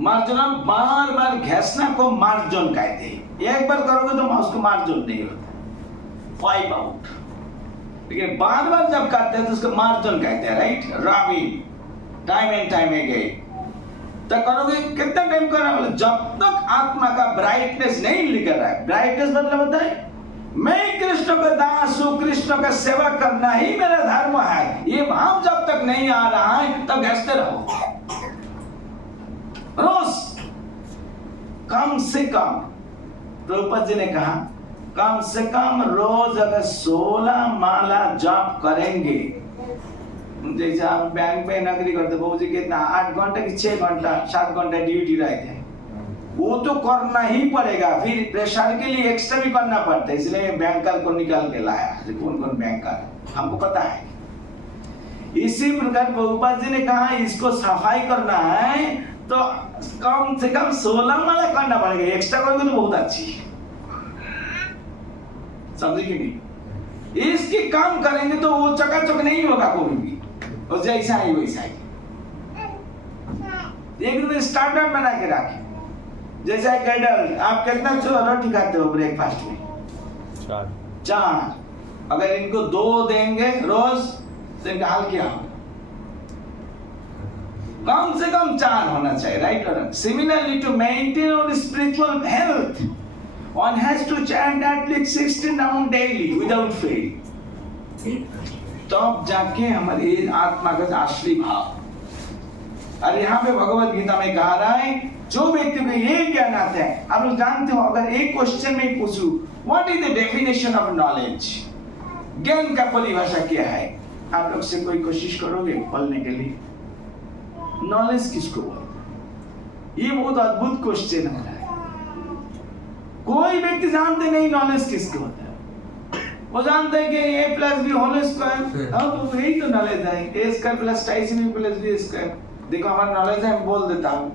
मार्जनम बार बार घसना को मार्जन कहते हैं। एक बार करोगे तो उसको मार्जन नहीं होता, फाइव आउट। लेकिन बार बार जब करते हैं तो उसको मार्जन कहते हैं, right? Rubbing time and time again. तो करोगे कितना टाइम करना? बोले जब तक आत्मा का ब्राइटनेस नहीं निकल रहा है। ब्राइटनेस मतलब होता है मैं कृष्ण का दास हूं, कृष्ण का सेवा करना ही मेरा धर्म है, ये भाव जब तक नहीं आ रहा है तब घसते रहो। रोज कम से कम, प्रभुपाद जी ने कहा, कम से कम रोज अगर 16 माला जप करेंगे, जैसे आप बैंक में नौकरी करते, बाबू जी कितना 8 घंटा कि 6 घंटा 7 घंटा ड्यूटी रहते हैं, वो तो करना ही पड़ेगा। फिर प्रेशर के लिए एक्स्ट्रा भी करना पड़ता है, इसलिए बैंकर को निकाल के लाया। कौन कौन बैंकर हमको पता है। इसी प्रकार प्रभुपाद जी ने कहा इसको सफाई करना है तो कम से कम 16 माला करना पड़ेगा। एक्स्ट्रा करोगे तो बहुत अच्छी, समझे कि नहीं? इसके काम करेंगे तो वो चकाचक नहीं होगा कोई भी, और जैसा ही वैसा ही। एकदम स्टैंडर्ड बना के रखे। जैसा कैडल, आप कितना रोटी खाते हो ब्रेकफास्ट में? 4। अगर इनको 2 देंगे रोज तो इनका हाल क्या होगा? कम से कम 4 होना चाहिए, राइट? सिमिलरली टू मेंटेन और spiritual health, one has to chant at least 16 rounds daily without fail। तब जाके हमारी आत्मा का असली भाव। और यहाँ पे भगवत गीता में कहा रहा है, जो व्यक्ति को ये ज्ञान आता है, आप लोग जानते हो, अगर एक क्वेश्चन में पूछूं what is the definition of knowledge, ज्ञान का परिभाषा क्या है, आप लोग से कोई कोशिश करोगे बोलने के लिए? नॉलेज किसको बोलते? ये बहुत अद्भुत क्वेश्चन है। कोई व्यक्ति जानते नहीं नॉलेज किसको होता है। वो जानते हैं कि a + b होल स्क्वायर, अब यही तो नॉलेज है, a² + 2b + b²। देखो हमारा नॉलेज है, हम बोल देता हूँ,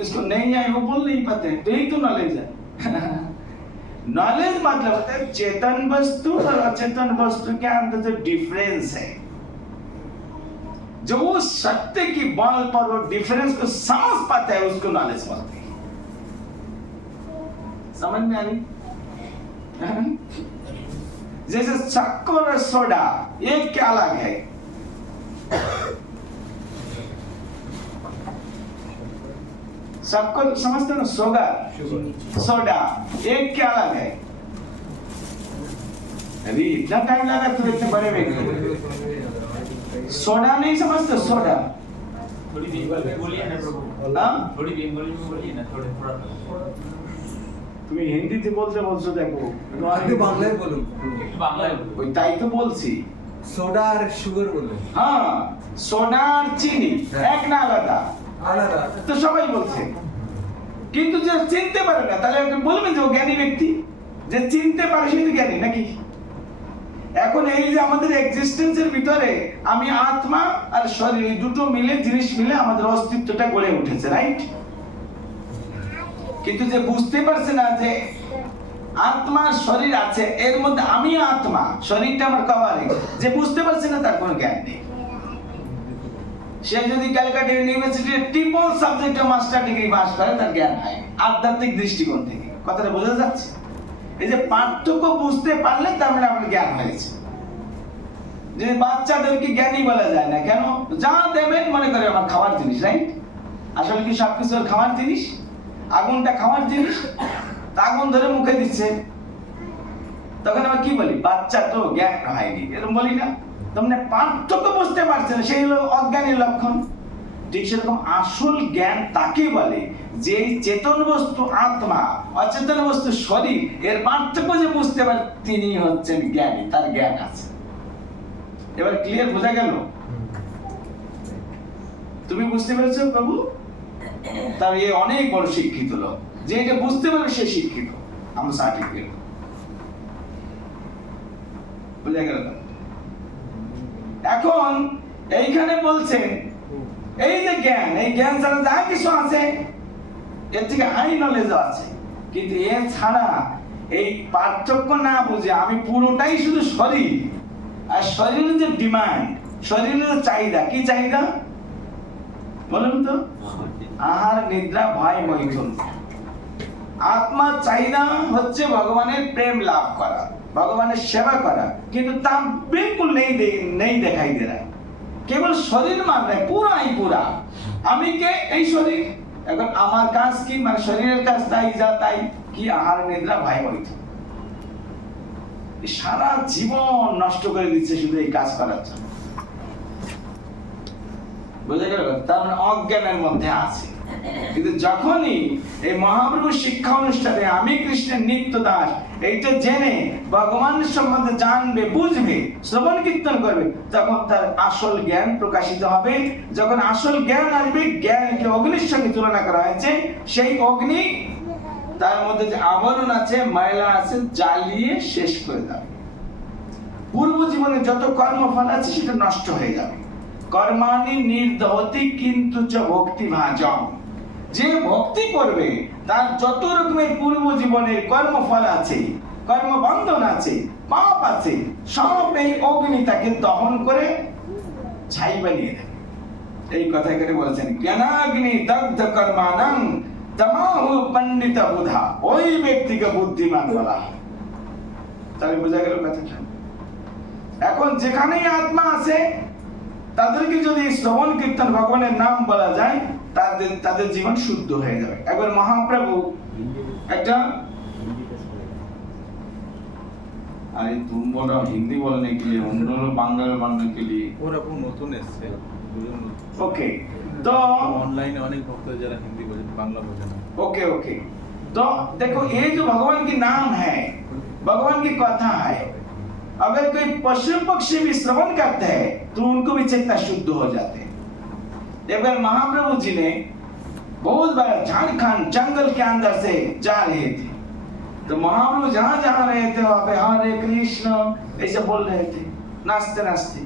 इसको नहीं है वो बोल नहीं पाते, तो यही तो नॉलेज है। नॉलेज मतलब होता है चेतन वस्तु और अचेतन वस्तु के अंदर जो डिफरेंस है, जो वो सत्य की बल पर वो डिफरेंस को समझ पाता है, उसको नॉलेज बोलते हैं। समझ में आ रही? जैसे शक्कर और सोडा एक क्या अलग है? शक्कर समझते हो, सोडा एक क्या अलग है? अभी इतना टाइम लगा तो इतने बड़े व्यक्ति सोडा नहीं समझते? सोडा थोड़ी बंगाली में बोलिए ना प्रभु। हाँ? थोड़ी बंगाली में बोलिए ना, थोड़ा थोड़ा তুমি হিন্দিতে বলতে বলছো দেখো আপনি বাংলায় বলুন। একটু বাংলায় বলুন। ওই তাই তো বলছি। সোডা আর সুগার বলুন। হ্যাঁ, সোডা আর চিনি এক না আলাদা? আলাদা। তো সবাই বলছে, কিন্তু যে চিনতে পারে না তাহলে আপনি বলবেন যে ও জ্ঞানী ব্যক্তি? যে চিনতে পারে সে তো জ্ঞানী নাকি? এখন এই যে আমাদের এক্সিস্টেন্সের ভিতরে আমি আত্মা আর শরীর এই দুটো মিলে জিনিস মিলে আমাদের অস্তিত্বটা গড়ে উঠেছে, রাইট? কিন্তু যে বুঝতে পারছে না যে আত্মা শরীর আছে, এর মধ্যে আমি আত্মা, শরীরটা আমার কভারিং, যে বুঝতে পারছে না তার কোনো জ্ঞান নেই। সে যদি ক্যালকাটা ইউনিভার্সিটির ট্রিপল সাবজেক্টে মাস্টার ডিগ্রি পাস করে তার জ্ঞান হয় আধ্যাত্মিক দৃষ্টিকোণ থেকে। কথাটা বোঝা যাচ্ছে? এই যে পার্থক্য বুঝতে পারলে তার মানে আমার জ্ঞান হয়েছে। যে বাচ্চাদেরকে জ্ঞানী বলা যায় না কেন? যা দেবেন মনে করে আমার খাওয়ার জিনিস, রাইট? আসলে কি সবকিছু খাওয়ার জিনিস? আগুনটা খাওয়ার জিনিস, তা আগুন ধরে মুখে দিচ্ছে, তখন আমরা কি বলি? বাচ্চা তো জ্ঞান হয়নি, এরকম বলি না? তার পার্থক্য বুঝতে পারছে না, সেই হলো অজ্ঞানের লক্ষণ। ঠিক সেরকম আসল জ্ঞান তাকে বলে যে চেতন বস্তু আত্মা, অচেতন বস্তু শরীর, এর পার্থক্য যে বুঝতে পারে তিনি হচ্ছেন জ্ঞানী, তার জ্ঞান আছে। এবার ক্লিয়ার বোঝা গেল? তুমি বুঝতে পেরেছো প্রভু? তার এ অনেক বড় শিক্ষিত লোক, যে এটা বুঝতে পারবে সে শিক্ষিত। আমরা সার্টিফিকেট বুঝা গেল? এখন এইখানে বলছেন এই যে জ্ঞান, এই জ্ঞান ছাড়া যা কিছু আছে এর থেকে হাই নলেজও আছে, কিন্তু এর ছাড়া এই পার্থক্য না বুঝে আমি পুরোটাই শুধু শরীর, আর শরীরের যে ডিমান্ড, শরীরের চাহিদা, কি চাহিদা বলুন তো? আহার, নিদ্রা, ভয়, মৈথুন। আত্মার চাহিদা হচ্ছে ভগবানের প্রেম লাভ করা, ভগবানের সেবা করা, কিন্তু তা বিলকুল নেই দেখাই দে রहा है। কেবল শরীর মান রहा है, পুরাই পুরা আমি কে? এই শরীর। এখন আমার কাজ কি? মানে শরীরের কাজ তাই যা তাই কি? আহার, নিদ্রা, ভয়, মৈথুন। সারা জীবন নষ্ট করে দিচ্ছে শুধু এই কাজ করার জন্য। বুঝা গেল? তার মানে অজ্ঞানের মধ্যে আছে। কিন্তু যখনই এই মহাপ্রভু শিক্ষা অনুষ্ঠানে আমি কৃষ্ণের নিত্য দাস এইটা জেনে ভগবানের সম্বন্ধে জানবে, বুঝবে, শ্রবণ কীর্তন করবে, তখন তার আসল জ্ঞান প্রকাশিত হবে। যখন আসল জ্ঞান আসবে, জ্ঞানকে অগ্নির সঙ্গে তুলনা করা হয়েছে, সেই অগ্নি তার মধ্যে যে আবরণ আছে, ময়লা আছে, জ্বালিয়ে শেষ করে দেবে। পূর্ব জীবনে যত কর্মফল আছে সেটা নষ্ট হয়ে যাবে। কর্মাণি নির্দহতি কিন্তু চ ভক্তি ভাজম। যে ভক্তি করবে তার যত রকমের পূর্ব জীবনের কর্মফল আছে, কর্মবন্ধন আছে, পাপ আছে, সব এই অগ্নি তাকে দহন করে ছাই বানিয়ে দেবে। এই কথা এখানে বলেছেন, জ্ঞানাগ্নি দগ্ধ কর্মাণং তমাহু পণ্ডিত বুধা। ওই ব্যক্তিকে বুদ্ধিমান বলা হয়। তাহলে বোঝা গেল কথাটা? এখন যেখানেই আত্মা আছে তাদেরকে যদি শ্রবণ কীর্তন ভগবানের নাম বলা যায়, তাদের জীবন শুদ্ধ হয়ে যাবে। একবার মহাপ্রভু একটা, अरे तुम बोलो हिंदी बोलने के लिए, उन लोग बांग्ला बोलने के लिए। ওরা খুব নতুন এসেছে, ओके, तो অনলাইনে অনেক ভক্ত যারা হিন্দি বোঝেন, বাংলা বোঝেন না। ओके ओके, तो देखो ये जो भगवान की नाम है, भगवान की कथा है, अगर कोई पशु पक्षी भी श्रवण करते हैं तो उनको भी चेतना शुद्ध हो जाते हैं। एक बार महाप्रभु जी ने बहुत बार झारखंड जंगल के अंदर से जा रहे थे, तो महाप्रभु जहाँ जहाँ रहे थे वहाँ पे हरे कृष्ण ऐसे बोल रहे थे, नाचते नाचते।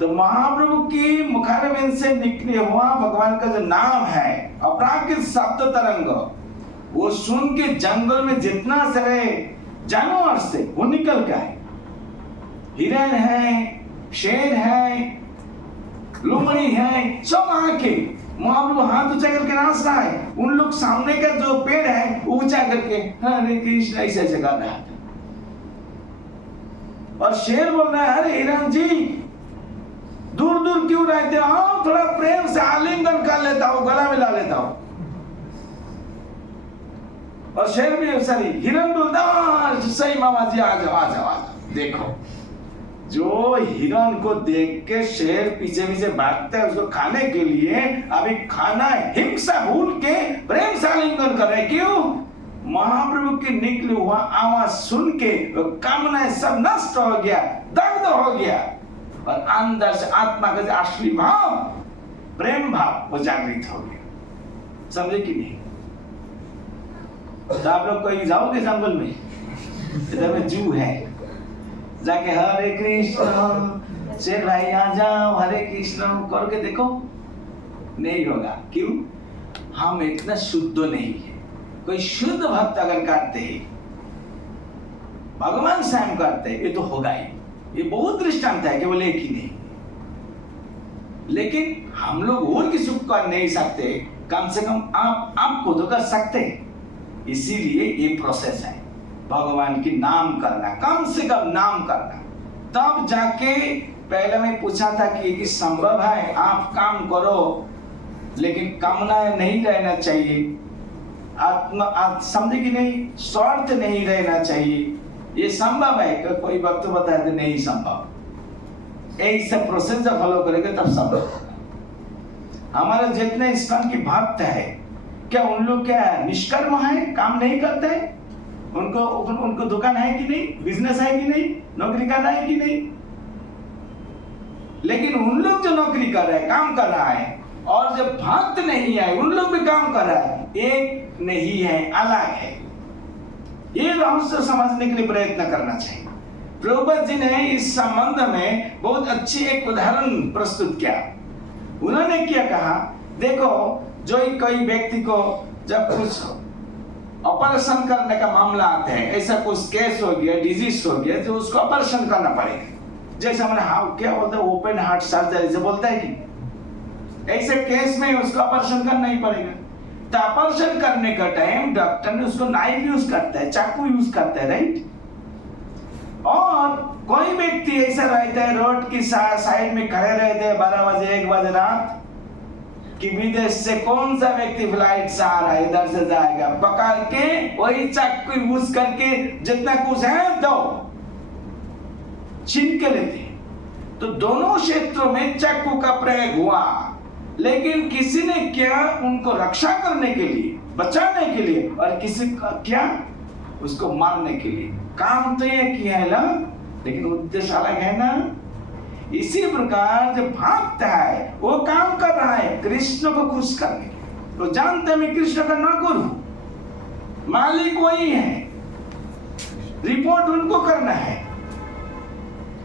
तो महाप्रभु की मुखारविंद से निकले हुआ भगवान का जो नाम है, अपराकृत शब्द तरंग, वो सुन के जंगल में जितना सारे जानवर से वो निकल गए। हिरण है, शेर है, लुमड़ी है, सब आके महाप्रभु हाथ ऊंचा करके नाच रहा है। उन लोग सामने का जो पेड़ है ऊंचा करके हरे कृष्ण ऐसे ऐसे गा रहा है। और शेर बोल रहा है, अरे हिरण जी दूर दूर क्यों रहते हो? आओ थोड़ा प्रेम से आलिंगन कर लेता हूँ, गला मिला लेता हूँ। और शेर भी, सॉरी, हिरण बोलता, सही मामा जी आ जाओ आ जाओ आ जाओ। देखो जो हिरण को देख के शेर पीछे पीछे भागता है उसको खाने के लिए, अभी खाना हिंसा भूल के प्रेम से आलिंगन कर रहे। क्यों? महाप्रभु की निकली हुआ आवाज सुन के कामनाएं सब नष्ट हो गया, दग्ध हो गया, और अंदर से आत्मा का असली भाव, प्रेम भाव वो जागृत हो गया। समझे कि नहीं? तो आप लोग कोई जाओगे जंगल में, इधर में जू है, जाके हरे कृष्ण शेर भाई आ जाओ हरे कृष्ण करके देखो, नहीं होगा। क्यों? हम इतना शुद्ध नहीं है। कोई शुद्ध भक्त अगर करते हैं, भगवान स्वयं करते हैं, ये तो होगा ही। ये बहुत दृष्टांत है, केवल एक ही नहीं। लेकिन हम लोग और किसी को कर नहीं सकते, कम से कम आपको तो कर सकते। इसीलिए ये प्रोसेस है, भगवान की नाम करना, कम से कम नाम करना। तब जाके, पहले मैं पूछा था कि ये संभव है, आप काम करो लेकिन कामनाएं नहीं रहना चाहिए, समझे कि नहीं, स्वार्थ नहीं रहना चाहिए। ये संभव है कि कोई वक्त बताए तो नहीं संभव। ऐसा प्रोसेस जब फॉलो करेंगे तब संभव होगा। हमारे जितने इस्कॉन की भक्त है, क्या उन लोग क्या निष्कर्म है, काम नहीं करते हैं? उनको दुकान है कि नहीं, बिजनेस है कि नहीं, नौकरी कर रहा है कि नहीं? लेकिन उन लोग जो नौकरी कर रहे हैं, काम कर रहा है, और जब भक्त नहीं है उन लोग भी काम कर रहा है, एक नहीं है, अलग है। ये रहस्य समझने के लिए प्रयत्न करना चाहिए। प्रभुपाद जी ने इस संबंध में बहुत अच्छी एक उदाहरण प्रस्तुत किया। उन्होंने क्या कहा, देखो जो कोई व्यक्ति को जब कुछ ऑपरेशन करने का मामला आता है, ऐसा कुछ केस हो गया, डिजीज हो गया, तो उसको ऑपरेशन करना पड़ेगा। जैसे हमने क्या बोलते हैं, ओपन हार्ट सर्जरी से बोलता है कि ऐसे केस में उसको ऑपरेशन करना ही पड़ेगा। तो ऑपरेशन करने का टाइम डॉक्टर ने उसको नाइफ यूज करता है, चाकू यूज करता है, राइट? और कोई व्यक्ति ऐसा रहता है रोड की साइड में खड़े रहते हैं 12 बजे 1 बजे रात, कि विदेश से कौन सा व्यक्ति फ्लाइट से आ रहा है, इधर से जाएगा, पकड़ के वही चाकू यूज करके जितना कुछ है दो छीन के लेते हैं। तो दोनों क्षेत्रों में चाकू का प्रयोग हुआ, लेकिन किसी ने क्या, उनको रक्षा करने के लिए, बचाने के लिए, और किसी का क्या, उसको मारने के लिए। काम तो ये किया है ना, लेकिन उद्देश्य अलग है ना। इसी प्रकार जब भक्त है वो काम कर रहा है कृष्ण को खुश करने के लिए, तो जानते मैं कृष्ण का नौकर हूं, मालिक वही है, रिपोर्ट उनको करना है,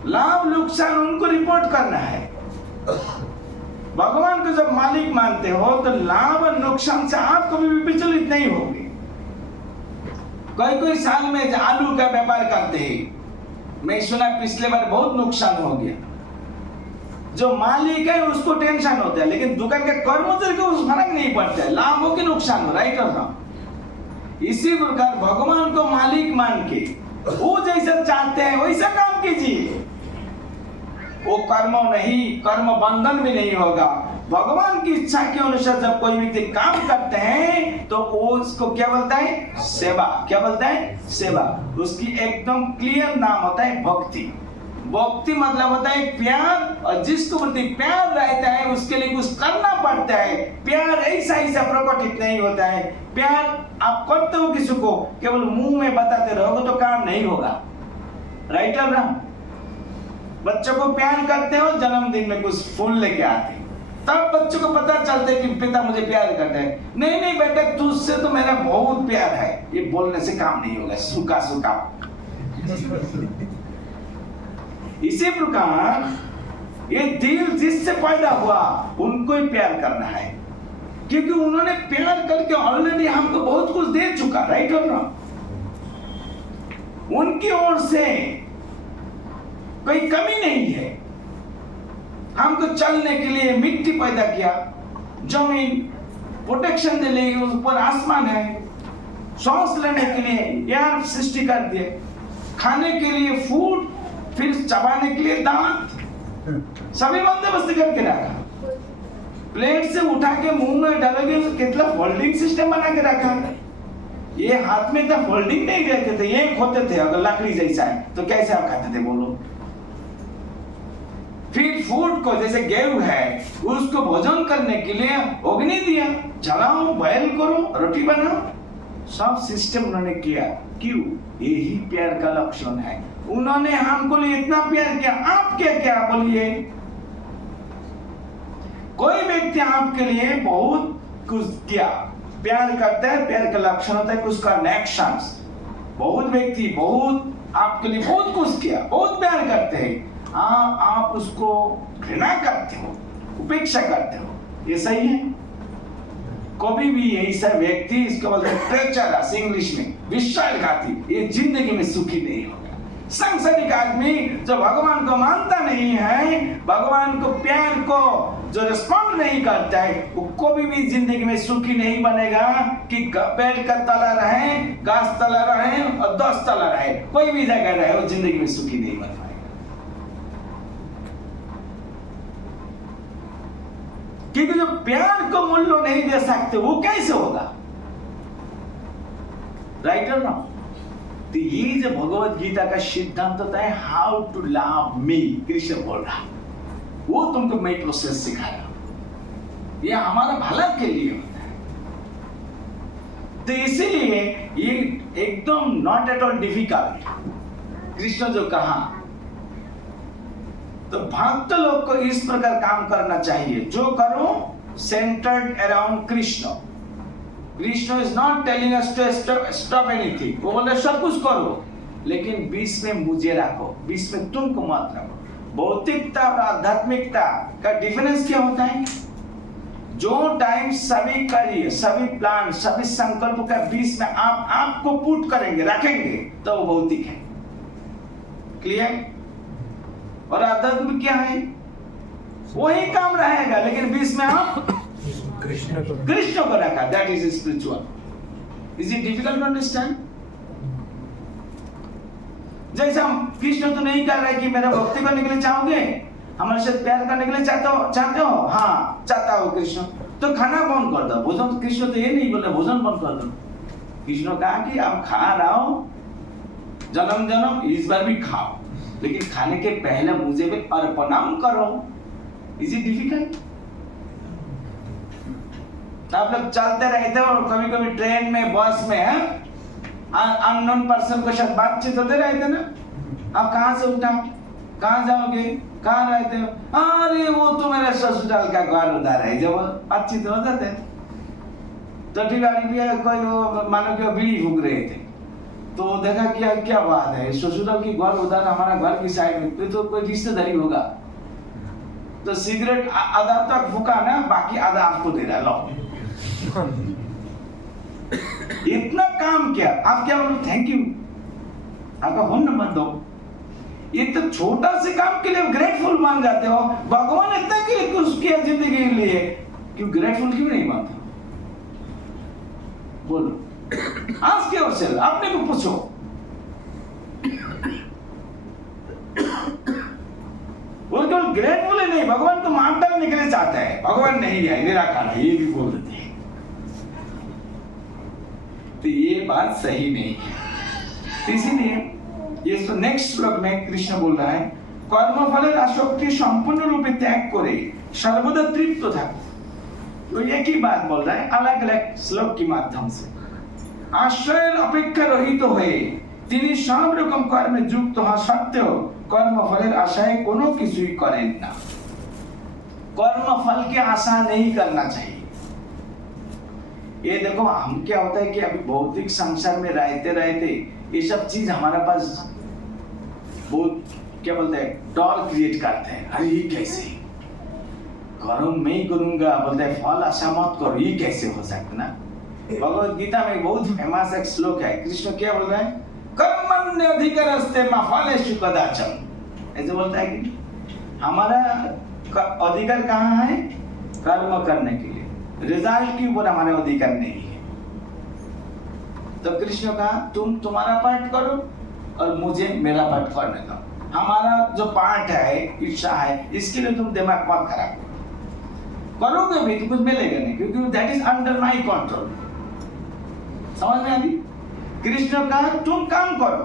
लाभ नुकसान उनको रिपोर्ट करना है। भगवान को जब मालिक मानते हो तो लाभ और नुकसान से आप कभी भी विचलित नहीं होंगे। कोई साल में आलू का व्यापार करते हैं, मैं सुना पिछले बार बहुत नुकसान हो गया। जो मालिक है उसको टेंशन होता है, लेकिन दुकान के कर्मचारी को उस फर्क नहीं पड़ता है, लाभ हो कि नुकसान हो, राइट और रॉन्ग। इसी प्रकार भगवान को मालिक मान के वो जैसा चाहते हैं वैसा काम कीजिए। वो कर्म नहीं, कर्म बंधन भी नहीं होगा। भगवान की इच्छा के अनुसार जब कोई व्यक्ति काम करते हैं तो वो उसको क्या बोलता है, सेवा। क्या बोलता है, सेवा। उसकी एकदम क्लियर नाम होता है भक्ति। भक्ति मतलब होता है प्यार, और जिसको प्रति प्यार रहता है उसके लिए कुछ करना पड़ता है। प्यार ऐसा प्रकटित नहीं होता है। प्यार आप करते हो किसी को, केवल मुंह में बताते रहोगे तो काम नहीं होगा, राइट और रॉन्ग? बच्चों को प्यार करते हो, जन्मदिन में कुछ फूल लेके आते, तब बच्चों को पता चलता है कि पिता मुझे प्यार करते हैं। नहीं बेटा तुझसे तो मेरा बहुत प्यार है, ये बोलने से काम नहीं होगा, सूखा सूखा। इसी प्रकार ये दिल जिससे पैदा हुआ उनको ही प्यार करना है, क्योंकि उन्होंने प्यार करके ऑलरेडी हमको बहुत कुछ दे चुका, राइट और नॉट? उनकी ओर से कोई कमी नहीं है। हमको चलने के लिए मिट्टी पैदा किया, जमीन, प्रोटेक्शन के लिए ऊपर आसमान है, सांस लेने के लिए एयर सृष्टि कर दिए, खाने के लिए फूड, फिर चबाने के लिए दांत, सभी बंदोबस्त करके रखा। प्लेट से उठा के मुंह में डालोगे तो कितना फोल्डिंग सिस्टम बना के रखा है। ये हाथ में तो फोल्डिंग नहीं रहते थे, ये होते थे। अगर लकड़ी जैसा है तो कैसे आप खाते थे बोलो? फूड को, जैसे गेहूं है, उसको भोजन करने के लिए अग्नि दिया, जलाओ, बॉयल करो, रोटी बनाओ, सब सिस्टम उन्होंने किया। क्यों? यही प्यार का लक्षण है। उन्होंने हमको लिए इतना प्यार किया, आप क्या क्या बोलिए? कोई व्यक्ति आपके लिए बहुत कुछ किया, प्यार करता है, प्यार का लक्षण होता है कुछ करना, एक्शंस। बहुत व्यक्ति बहुत आपके लिए बहुत कुछ किया, बहुत प्यार करते हैं, आप उसको घृणा करते हो, उपेक्षा करते हो, ये सही है? कभी भी ऐसा व्यक्ति, इसको बोलते हैं ट्रेचरस इंग्लिश में, विश्वासघाती, ये जिंदगी में सुखी नहीं होगा। सांसारिक आदमी जो भगवान को मानता नहीं है, भगवान को प्यार को जो रिस्पॉन्ड नहीं करता है, वो कभी भी जिंदगी में सुखी नहीं बनेगा। कि पेड़ का तला रहे, घास तला रहे और 10 तला रहे, कोई भी जगह रहे, वो जिंदगी में सुखी नहीं बन पाएगा। क्योंकि जो प्यार को मूल्य नहीं दे सकते, वो कैसे होगा? राइट और नॉट? तो ये जो भगवत गीता का सिद्धांत होता है, how to love me, Krishna बोल रहा, वो तुमको मैं प्रोसेस सिखा रहा हूं। ये हमारा भला के लिए होता है। तो इसीलिए ये एकदम not at all difficult, Krishna जो कहा, तो भक्त लोग को इस प्रकार काम करना चाहिए, जो करो centred around Krishna. Krishna is not telling us to stop anything, वो बोले सब कुछ करो, लेकिन बीच में मुझे रखो, बीच में तुमको मत रखो। भौतिकता और आध्यात्मिकता का डिफरेंस क्या होता है? जो टाइम सभी कार्य, सभी प्लान, सभी संकल्प का बीच में आप आपको पुट करेंगे, रखेंगे, तो वो भौतिक है। क्लियर? और आध्यात्मिक क्या है? वही काम रहेगा, लेकिन बीच में आप कृष्ण को रखा, that is spiritual. Is it difficult to understand? जैसे हम कृष्ण तो नहीं कर रहे कि मेरा भक्ति करने के लिए चाहोगे, हमारे साथ प्यार करने के लिए चाहते हो? हाँ, चाहता हो कृष्ण, तो खाना बंद कर दो, भोजन। कृष्ण तो ये नहीं बोले भोजन बंद कर दो। कृष्ण कहा कि आप खा रहा हो, जन्म जन्म इस बार भी खाओ, लेकिन खाने के पहले मुझे भी अर्पणम करो। Is it difficult? आप लोग चलते रहते हो, कभी कभी ट्रेन में, बस में, अननोन पर्सन के साथ बातचीत होते रहते ना, आप कहाँ से उठा, कहाँ जाओगे, कहाँ रहते हो? अरे वो तो मेरा ससुराल का घर उधर है। जब बातचीत हो जाते तो ठीक है, कोई मानो कि बीड़ी फूक रहे थे, तो देखा क्या बात है, ससुराल की घर उधर, हमारा घर की साइड में, तो कोई रिश्तेदारी होगा। तो सिगरेट आधा तक फूका ना, बाकी आधा आपको दे रहा, लो। इतना काम किया, आप क्या बोलो? थैंक यू, आपका फोन नंबर दो। ये तो छोटा से काम के लिए ग्रेटफुल मान जाते हो। भगवान इतना कि कुछ किया जिंदगी के लिए, क्यों ग्रेटफुल क्यों नहीं मानते? बोलो, आज के अवसर आपने को पूछो। वो केवल ग्रेटफुल ही नहीं, भगवान तो मान डालने के लिए चाहता है। भगवान नहीं है, निराकार है, ये भी बोल देते हैं। तो ये बात सही नहीं है। इसीलिए ये नेक्स्ट श्लोक में कृष्ण बोल रहा है, कर्मफलेर आसक्ति संपूर्ण रूपे त्याग करे सर्वदा तृप्त থাকো। तो एक ही बात बोल रहा है, अलग अलग श्लोक के माध्यम से। आश्रয়ের অপেক্ষা রহিত হয়ে তিনি সব রকম কর্মে যুক্ত হওয়া সত্ত্বেও কর্মফলের আশায় কোনো কিছুই করেন না। कर्मफल की आशा नहीं करना चाहिए। ये देखो, हम क्या होता है कि अभी भौतिक संसार में रहते रहते ये सब चीज हमारे पास बहुत क्या बोलते हैं, डर क्रिएट करते हैं। अरे ये कैसे करूं, मैं ही करूंगा, बोलते हैं फल आशा मत करो, ये कैसे हो सकता ना। भगवत गीता में बहुत फेमस एक श्लोक है, कृष्ण क्या बोल रहे हैं, कर्मण्यधिकारस्ते मा फलेषु कदाचन। ऐसे बोलता है कि हमारा अधिकार कहाँ है? कर्म करने के लिए, रिजल्ट के ऊपर हमारा अधिकार नहीं है। तो कृष्ण कहा तुम तुम्हारा पार्ट करो और मुझे मेरा पार्ट करने दो। हमारा जो पार्ट है, इच्छा है, इसके लिए तुम दिमाग मत खराब करोगे भी तो कुछ मिलेगा नहीं, क्योंकि that is under my control. समझ में आती? कृष्ण कहा तुम काम करो,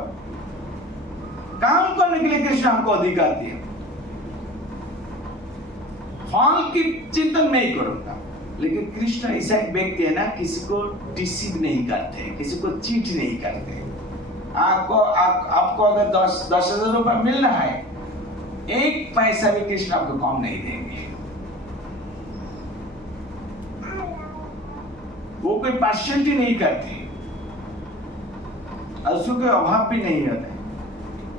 काम करने के लिए कृष्ण हमको अधिकार दिया। फल की चिंतन नहीं करूंगा। लेकिन कृष्ण ऐसा एक व्यक्ति है ना, किसी को डिसीव नहीं करते, किसी को चीट नहीं करते। आपको अगर 10,000 रुपए मिल रहा है, एक पैसा भी कृष्ण आपको कम नहीं देंगे। वो कोई पार्शियलिटी नहीं करते और उसको कोई अभाव भी नहीं होता,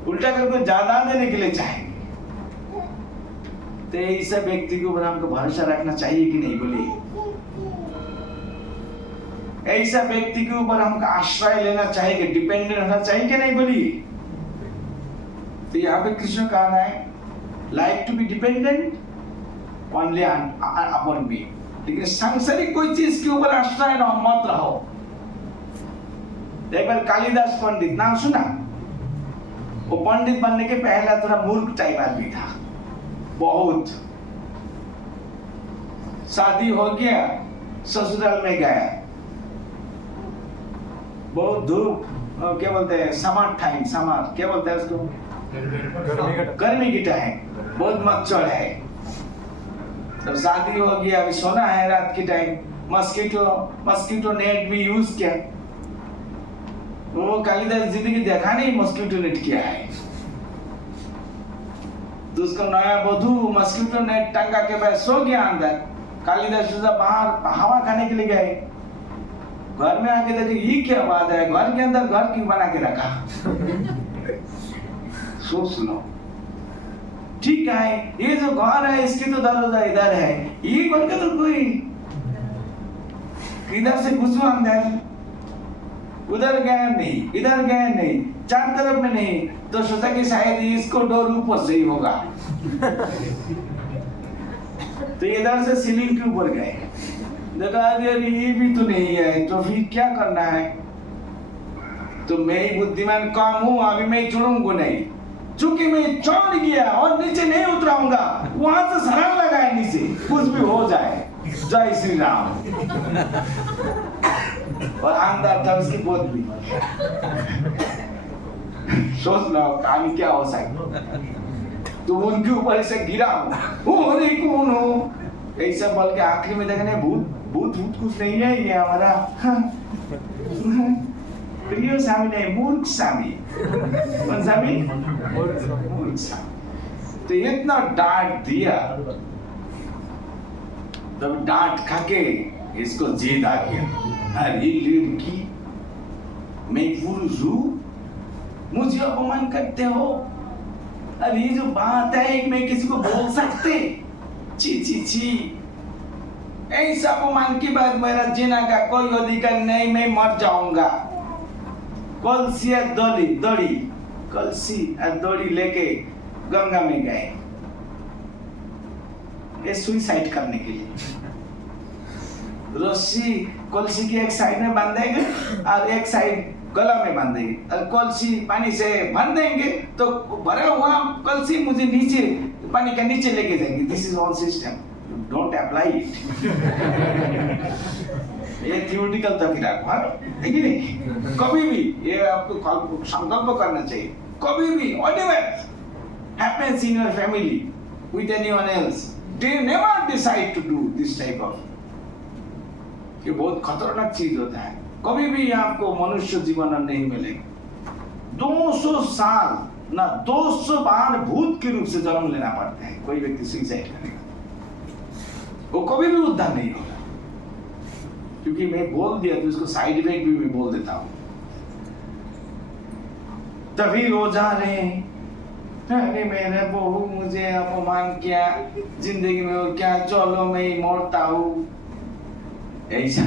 उल्टा करके ज्यादा देने के लिए चाहेंगे। तो ऐसा व्यक्ति के ऊपर हमको भरोसा रखना चाहिए कि नहीं, बोलिए? ऐसा व्यक्ति के ऊपर हमको आश्रय लेना चाहिए, डिपेंडेंट होना चाहिए कि नहीं, बोलिए? तो यहाँ पे कृष्ण कह रहा है, like to be dependent only upon me, लेकिन सांसारिक कोई चीज के ऊपर आश्रय मत रहो। एक बार कालिदास पंडित, नाम सुना? वो पंडित बनने के पहला थोड़ा मूर्ख टाइप आदमी था, बहुत। शादी हो गया, ससुराल में गया, बहुत धूप, क्या बोलते हैं, समर टाइम, समर क्या बोलते हैं उसको, गर्मी की टाइम, बहुत मच्छर है। तब शादी हो गया, अभी सोना है रात की टाइम, मस्कीटो नेट भी यूज किया। वो कालिदास जिंदगी देखा नहीं मस्कीटो नेट क्या है। तो उसका नया वधू मस्कीटो नेट टंगा के बाद सो गया अंदर। कालिदास बाहर हवा खाने के लिए गए, घर में आके देखे ये क्या बात है, घर के अंदर घर क्यों बना के रखा? सोच लो, ठीक है, ये जो घर है इसकी तो दरवाजा इधर है, ये बन के तो कोई इधर से घुसो अंदर, उधर गया नहीं, इधर गया नहीं, चार तरफ में नहीं, तो सोचा कि शायद इसको डोर ऊपर से ही होगा। तो इधर से सीलिंग के ऊपर गए, देखा यार ये भी तो नहीं है, तो फिर क्या करना है? तो मैं ही बुद्धिमान कम हूं, अभी मैं चढ़ूंगा नहीं, चूंकि मैं चढ़ गया और नीचे नहीं उतराऊंगा, वहां से छलांग लगाए नीचे, कुछ भी हो जाए। जय श्री राम। और अंदर था उसकी बोतली। सोच लो कहानी क्या हो सकती। तो उनके ऊपर ऐसे गिरा, अरे कौन हो ऐसा बोल के, आखिरी में देखने भूत भूत भूत कुछ नहीं है, ये हमारा प्रिय स्वामी नहीं, मूर्ख स्वामी। कौन स्वामी? मूर्ख स्वामी। तो इतना डांट दिया, तब डांट खाके इसको जिद आ गया, अरे लड़की, मैं पुरुष हूं, मुझे अपमान करते हो? अरे ये जो बात है, मैं किसी को बोल सकते? ची ची ची, ऐसा अपमान की बात, मेरा जीने का कोई अधिकार नहीं, मैं मर जाऊंगा। कलसी और दड़ी, कलसी और दड़ी लेके गंगा में गए, ये सुसाइड करने के लिए। रस्सी कलसी की एक साइड में बांधेंगे और एक साइड गला में बांधेंगे, और कलसी पानी से भर देंगे तो भरा हुआ कलसी मुझे नीचे पानी के नीचे लेके जाएंगे। This is on system, don't apply it. ये थियोरिटिकल तक ही रखो, है कि नहीं? कभी भी ये आपको संकल्प करना चाहिए, कभी भी whatever happens in your family with anyone else, they never decide to do this type of, ये बहुत खतरनाक चीज होता है। कभी भी आपको मनुष्य जीवन नहीं मिलेगा। 200 साल ना 200 बार भूत के रूप से जन्म लेना पड़ता है कोई व्यक्ति सुसाइड करेगा, वो कभी भी उद्धार नहीं होगा। क्योंकि मैं बोल दिया तो इसको साइड इफेक्ट भी मैं बोल देता हूं। तभी रो जा रहे हैं, अरे मेरे बहू मुझे अपमान किया, जिंदगी में और क्या, चलो मैं ही मरता हूं। ऐसा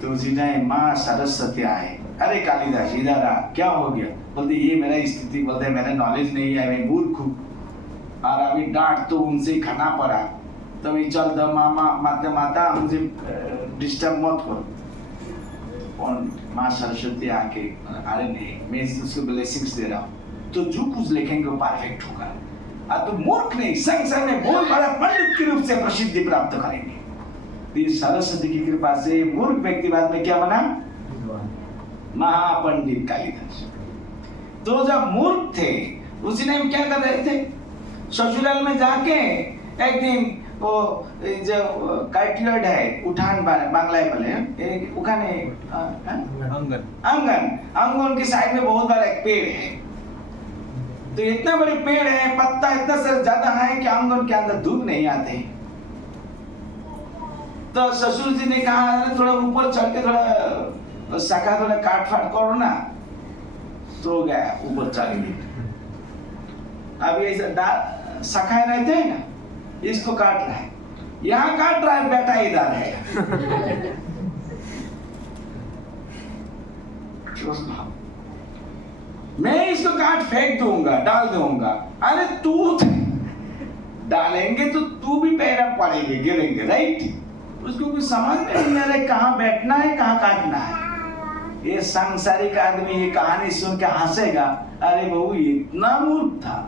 तो उसी टाइम माँ सरस्वती आए, अरे कालिदास इधर आ, क्या हो गया? बोलते ये मेरा स्थिति, बोलते मेरा नॉलेज नहीं है, मैं मूर्ख हूँ, और अभी डांट तो उनसे ही खाना पड़ा, तो मैं चल दो माता मुझे डिस्टर्ब मत करो। और माँ सरस्वती आके, अरे नहीं मैं उसको ब्लेसिंग्स दे रहा हूँ, तो जो कुछ लिखेंगे वो परफेक्ट होगा, और तो मूर्ख नहीं संसार में बहुत बड़ा पंडित के रूप से प्रसिद्धि प्राप्त करेंगे। सरस्वती की कृपा से मूर्ख व्यक्ति बाद में क्या बना? महापंडित कालिदास। तो जब मूर्ख थे उसी टाइम क्या कर रहे थे? ससुराल में जाके একদিন ও এই যে কাইটিয়ার্ড है উঠান বাংলায় বলে ওখানে अंगन आंगन आंगन के साइड में बहुत बड़ा एक पेड़ है तो इतना बड़े पेड़ है पत्ता इतना सर ज्यादा है कि आंगन के अंदर धूप नहीं आते तो ससुर जी ने कहा अरे थोड़ा ऊपर चढ़ के थोड़ा शाखा थोड़ा काट फाट करो ना तो गया ऊपर चढ़ गए अभी ऐसा शाखाएं रहते हैं ना इसको काट रहा है यहाँ काट रहा है बेटा इधर है मैं इसको काट फेंक दूंगा डाल दूंगा अरे तू डालेंगे तो तू भी पैरा पड़ेंगे गिरेंगे राइट उसको कुछ समझ में नहीं आ रहा है कहाँ बैठना है कहाँ काटना है ये सांसारिक आदमी ये कहानी सुन के हंसेगा अरे बहू इतना मूर्ख था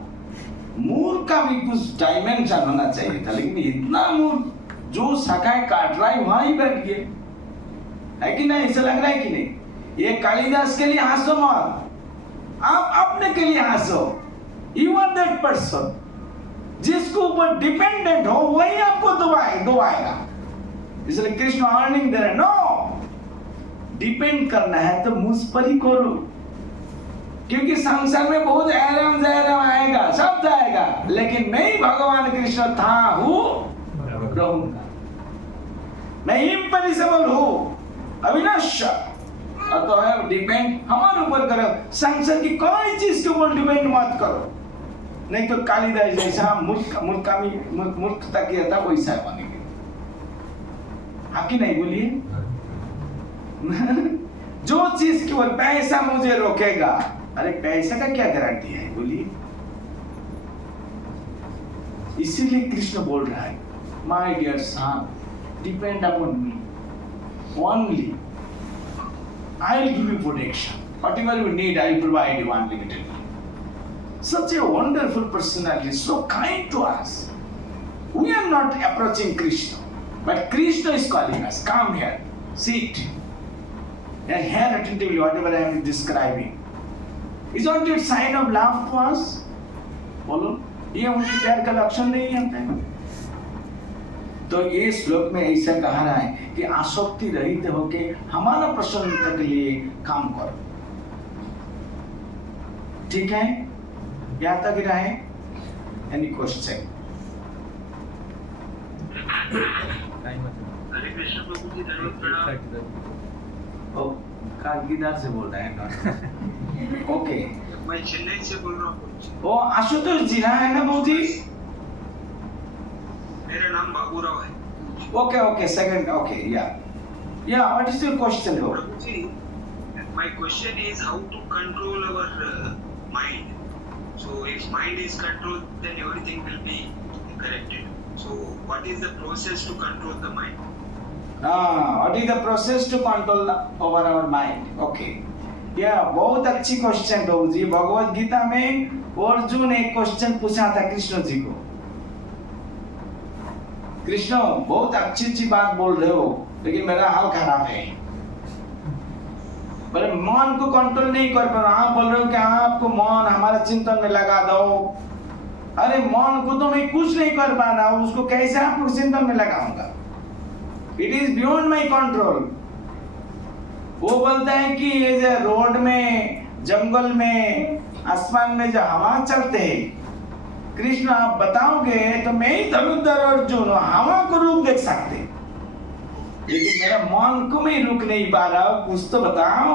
मूर्ख का भी कुछ डायमेंशन होना चाहिए था लेकिन इतना मूर्ख जो शाखाएं काट रहा है वहां ही बैठ गए है कि नहीं ऐसा लग रहा है कि नहीं ये कालिदास के लिए हंसो मत आप अपने के लिए हंसो यू आर दैट पर्सन जिसको ऊपर डिपेंडेंट हो वही आपको दुआएगा इसलिए कृष्ण अर्निंग दे रहे नो डिपेंड करना है तो मुझ पर ही करो क्योंकि संसार में बहुत आराम आएगा सब जाएगा लेकिन मैं ही भगवान कृष्ण था हूँ रहूंगा मैं इम्पॉसिबल हूँ अविनाश्य अतः डिपेंड हमारे ऊपर करो संसार की कोई चीज के ऊपर डिपेंड मत करो नहीं तो कालिदास जैसा मूर्खता किया था वैसा बनेंगे हाँ कि नहीं बोलिए जो चीज केवल पैसा मुझे रोकेगा अरे पैसे का क्या गारंटी है बोलिए इसीलिए कृष्ण बोल रहा है my dear son depend upon me only I will give you protection. Whatever you need, I will provide you unlimitedly. Such a wonderful personality, so kind to us. We are not approaching Krishna, but Krishna is calling us. Come here, sit, and hear attentively whatever I am describing. Isn't it sign of love to us? बोलो, ये उनके प्यार का लक्षण नहीं है? तो ये श्लोक में ऐसा कहा रहा है कि आसक्ति रहित होके हमारा प्रसन्नता के लिए काम करो ठीक है यहाँ तक ही रहे एनी क्वेश्चन हरे कृष्ण प्रभु जी धन्यवाद प्रणाम ओ कागीदार से बोल रहे हैं ओके मैं चेन्नई से बोल रहा हूँ ओ आशुतोष जी ना है ना बहू जी मेरा नाम बाबूराव है ओके ओके सेकंड ओके या व्हाट इज योर क्वेश्चन हो प्रभु जी my question is how to control our mind so if mind is controlled then everything will be corrected so what is the process to control the mind what is the process to control over our mind okay बहुत अच्छी क्वेश्चन बहू जी भगवत गीता में अर्जुन एक क्वेश्चन पूछा था कृष्ण जी को कृष्ण बहुत अच्छी बात बोल रहे हो लेकिन मेरा हाल खराब है मेरे मन को कंट्रोल नहीं कर पा रहा आप बोल रहे हो कि आपको मन हमारे चिंतन में लगा दो अरे मन को तो मैं कुछ नहीं कर पा रहा हूँ उसको कैसे आपको चिंतन में लगाऊंगा it is beyond my control वो बोलता है कि ये जो रोड में जंगल में आसमान में जो हवा चलते हैं कृष्ण आप बताओगे तो मैं ही धनुर्धर अर्जुन हवा को रूप देख सकते लेकिन मेरा मन को मैं रुक नहीं पा रहा हूं कुछ तो बताओ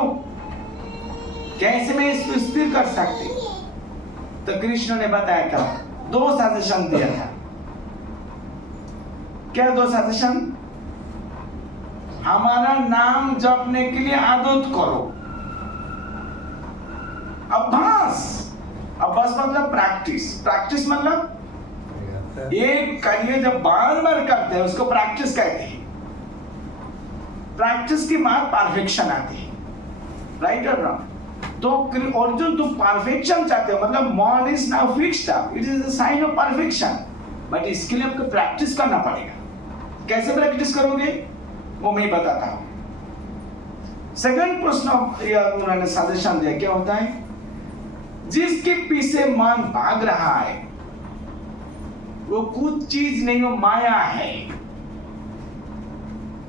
कैसे मैं इसको स्थिर कर सकते तो कृष्ण ने बताया था दो सजेशन दिया था क्या दो सजेशन हमारा नाम जपने के लिए आदत करो अभ्यास अभ्यास मतलब प्रैक्टिस मतलब एक कार्य जब बार बार करते हैं उसको प्रैक्टिस कहते हैं प्रैक्टिस के बाद परफेक्शन आती है राइट और रॉन्ग तो अर्जुन तुम परफेक्शन चाहते हो मतलब मन is now fixed up it is a sign of perfection but इसके लिए आपको प्रैक्टिस करना पड़ेगा कैसे प्रैक्टिस करोगे वो मैं बताता हूं सेकंड प्रश्न उन्होंने सजेशन दिया क्या होता है जिसके पीछे मन भाग रहा है वो कुछ चीज नहीं, वो माया है।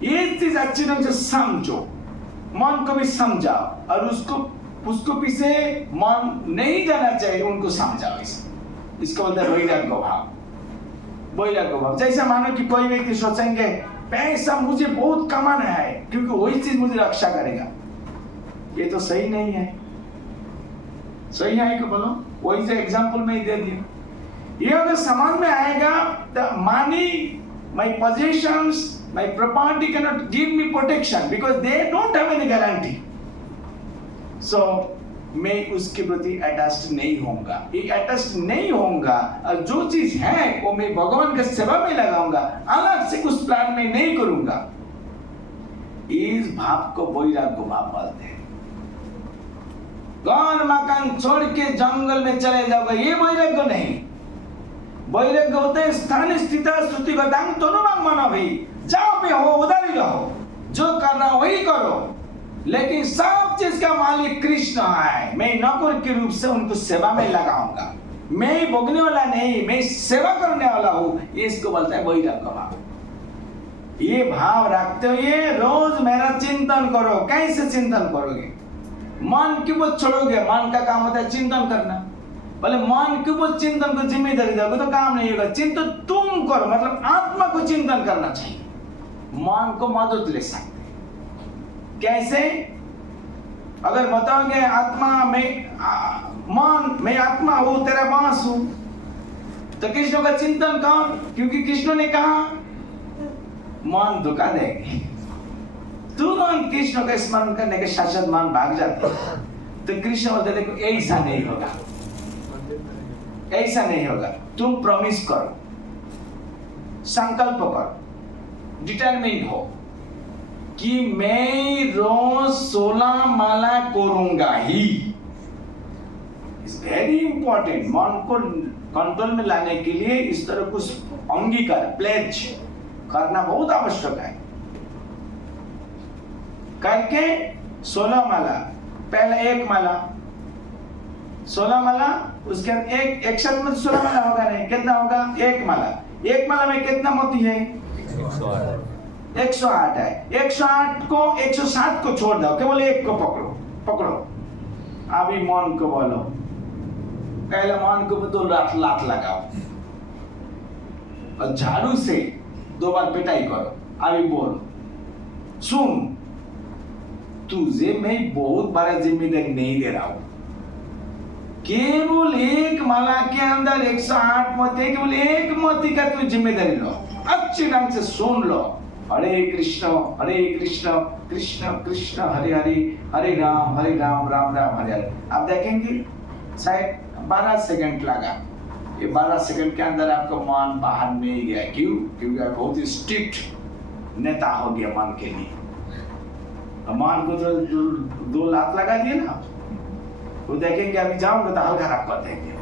ये चीज अच्छी ढंग से समझो, मन को भी समझाओ, और उसको पीछे मन नहीं जाना चाहिए उनको समझाओ। इसको बोलते हैं वैराग्य भाव। वैराग्य भाव जैसे मानो कि कोई व्यक्ति सोचेंगे पैसा मुझे बहुत कमाना है क्योंकि वही चीज मुझे रक्षा करेगा, ये तो सही नहीं है। सही है कि बोलो? वही से एग्जांपल में ही दे दिया। ये अगर समझ में आएगा, the money, my possessions, my property cannot give me protection because they don't have any guarantee. So मैं उसके प्रति अटैच्ड नहीं होऊंगा। ये अटैच्ड नहीं होऊंगा और जो चीज है वो मैं भगवान के सेवा में लगाऊंगा, अलग से उस प्लान में नहीं करूंगा। इस भाव को वैराग्य भाव बोलते हैं। घर मकान छोड़ के जंगल में चले जाओगे, ये वैराग्य नहीं। वैराग्य होते हैं स्थान स्थित श्रुति गतांग दोनों मानो भाई, जहां पे हो उधर ही रहो, जो करना वही करो, लेकिन सब चीज का मालिक कृष्ण है। मैं नौकर के रूप से उनको सेवा में लगाऊंगा, मैं भोगने वाला नहीं, मैं सेवा करने वाला हूं। इसको बोलता है वैराग्य भाव। ये भाव रखते हुए रोज मेरा चिंतन करो। कैसे चिंतन करोगे? मन क्यों बोल छोड़ोगे? मन का काम होता है चिंतन करना। बोले मन क्यों बोल चिंतन को जिम्मेदारी दोगे तो काम नहीं होगा। चिंतन तुम करो, मतलब आत्मा को चिंतन करना चाहिए, मन को मदद ले सकते। कैसे? अगर बताओगे आत्मा मन मैं आत्मा हूं, तेरा बांस हूं, तो कृष्ण का चिंतन कौन? क्योंकि कृष्ण ने कहा मन धोखा देगी, तुरंत कृष्ण का स्मरण करने के साथ मन भाग जाता। तो कृष्ण बोलते देखो ऐसा नहीं होगा, ऐसा नहीं होगा। तुम प्रॉमिस करो, संकल्प करो, डिटरमिन्ड हो कि मैं रोज 16 माला करूंगा ही। It's very important. मन को कंट्रोल में लाने के लिए इस तरह कुछ अंगीकार प्लेज करना बहुत आवश्यक है। करके 16 माला, पहले 1 माला, 16 माला, उसके बाद एक शब्द में 16 माला होगा नहीं, कितना होगा? 1 माला। 1 माला में कितना मोती है? 108 है। 108 को 107 को छोड़ दो, केवल 1 को पकड़ो। अभी मन को बोलो, पहले मन को तो लात लगाओ और झाड़ू से 2 बार पिटाई करो। अभी बोलो, सुन तुझे मैं बहुत बड़ा जिम्मेदारी नहीं दे रहा हूं, केवल 1 माला के अंदर 108 मोती, केवल 1 मोती का तू जिम्मेदारी लो। अच्छे ढंग से सुन लो, हरे कृष्ण कृष्ण कृष्ण हरे हरे, हरे राम राम राम हरे हरे। आप देखेंगे शायद 12 सेकंड लगा। ये 12 सेकंड के अंदर आपका मन बाहर नहीं गया। क्यों? क्योंकि आप बहुत ही स्ट्रिक्ट नेता हो गया मन के लिए। मन को तो 2 लात लगा दिए ना, वो देखेंगे अभी जाओगे तो हल्का खराब कर देंगे।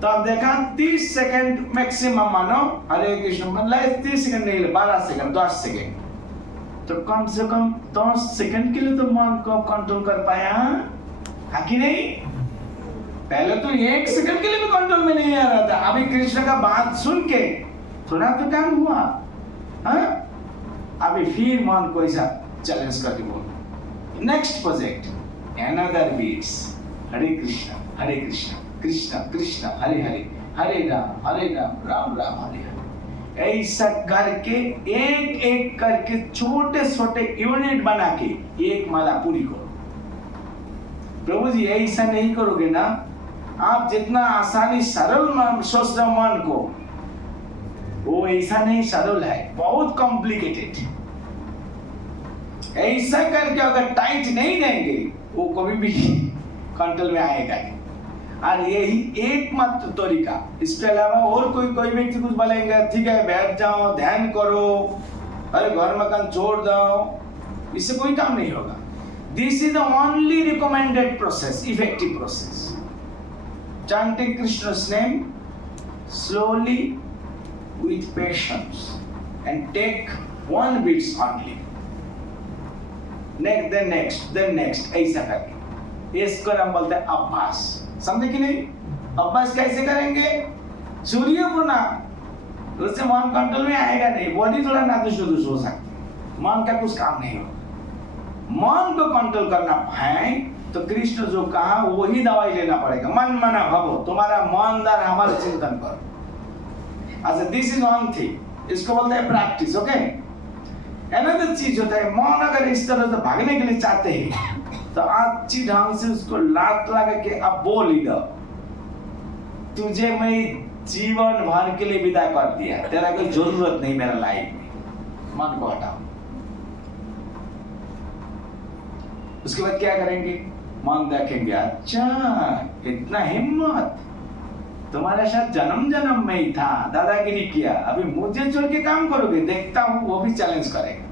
तो अब देखा 30 सेकंड मैक्सिमम मानो हरे कृष्ण, मतलब 30 सेकंड नहीं, 12 सेकंड, 10 सेकंड। तो कम से कम 10 सेकंड के लिए तो मन को कंट्रोल कर पाया, है कि नहीं? पहले तो 1 सेकंड के लिए भी कंट्रोल में नहीं आ रहा था। अभी कृष्ण का बात सुन के थोड़ा तो काम हुआ। हाँ? अभी फिर मन को ऐसा चैलेंज करके बोल, नेक्स्ट प्रोजेक्ट अनदर बीट्स, हरे कृष्ण कृष्ण कृष्ण हरे हरे, हरे राम राम राम हरे हरे। ऐसा करके एक करके छोटे छोटे यूनिट बना के 1 माला पूरी करो। प्रभु जी ऐसा नहीं करोगे ना, आप जितना आसानी सरल सोच रहे मन को, वो ऐसा नहीं सरल है, बहुत कॉम्प्लिकेटेड। ऐसा करके अगर टाइट नहीं देंगे वो कभी भी कंट्रोल में आएगा नहीं। और यही एकमात्र तरीका, इसके अलावा और कोई व्यक्ति कुछ बोलेंगे ठीक है बैठ जाओ ध्यान करो, अरे घर मकान छोड़ दो, इससे कोई काम नहीं होगा। This is the only recommended process, effective process. chanting Krishna's name slowly with patience and take 1 beats only, then next ऐसा करके। इसको हम बोलते हैं अभ्यास। समझे कि नहीं? अभ्यास कैसे करेंगे? सूर्य प्रणाम, उससे मन कंट्रोल में आएगा नहीं, बॉडी थोड़ा नादुस हो सकती है, मन का कुछ काम नहीं होगा। मन को कंट्रोल करना है तो कृष्ण जो कहा वही दवाई लेना पड़ेगा। मन मना भवो, तुम्हारा मन दर हमारा चिंतन करो। अच्छा, दिस इज वन थिंग, इसको बोलते हैं प्रैक्टिस। ओके, अनदर चीज होता है, मन अगर इस तरह से भागने के लिए चाहते हैं तो अच्छी ढंग से उसको लात लगा के अब बोल ही दो, तुझे मैं जीवन भर के लिए विदा कर दिया, तेरा कोई जरूरत नहीं मेरा लाइफ में, मन को हटाओ। उसके बाद क्या करेंगे, मन देखेंगे, अच्छा इतना हिम्मत, तुम्हारे साथ जन्म जन्म में ही था, दादागिरी किया, अभी मुझे छोड़ के काम करोगे, देखता हूं वो भी चैलेंज करेगा।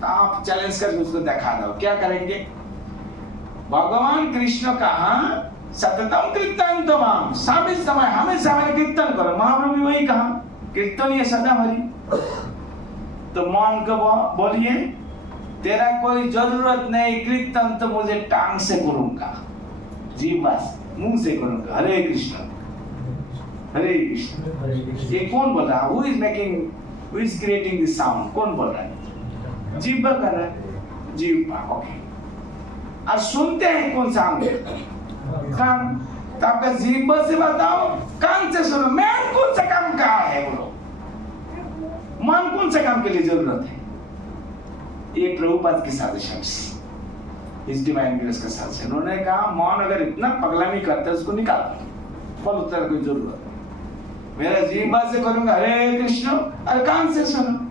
तो आप चैलेंज करके उसको दिखा दो। क्या करेंगे, भगवान कृष्ण कहा सततम कीर्तन तमाम, सभी समय हमेशा मैंने कीर्तन करो, महाप्रभु भी वही कहा कीर्तन ये सदा हरि। तो मन को बोलिए, तेरा कोई जरूरत नहीं कीर्तन, तो मुझे टांग से करूंगा, जी बस मुंह से करूंगा, हरे कृष्ण हरे कृष्ण। ये कौन बोल रहा है, who is making, who is creating this sound, कौन बोल रहा है, जीव कर रहा है, जीव। ओके, और सुनते हैं कौन सा अंग, कान, तो आपका जीभ से बताओ, कान से सुनो, मैन कौन सा काम कहा है, बोलो मन कौन सा काम के लिए जरूरत है। ये प्रभुपाद की साजिश, इस डिवाइन ग्रेस का साजिश। उन्होंने कहा मन अगर इतना पगलामी करता है उसको निकाल दो, बोलो तेरा कोई जरूरत है, मेरा जीभ से करूंगा हरे कृष्ण, और कान से सुनो।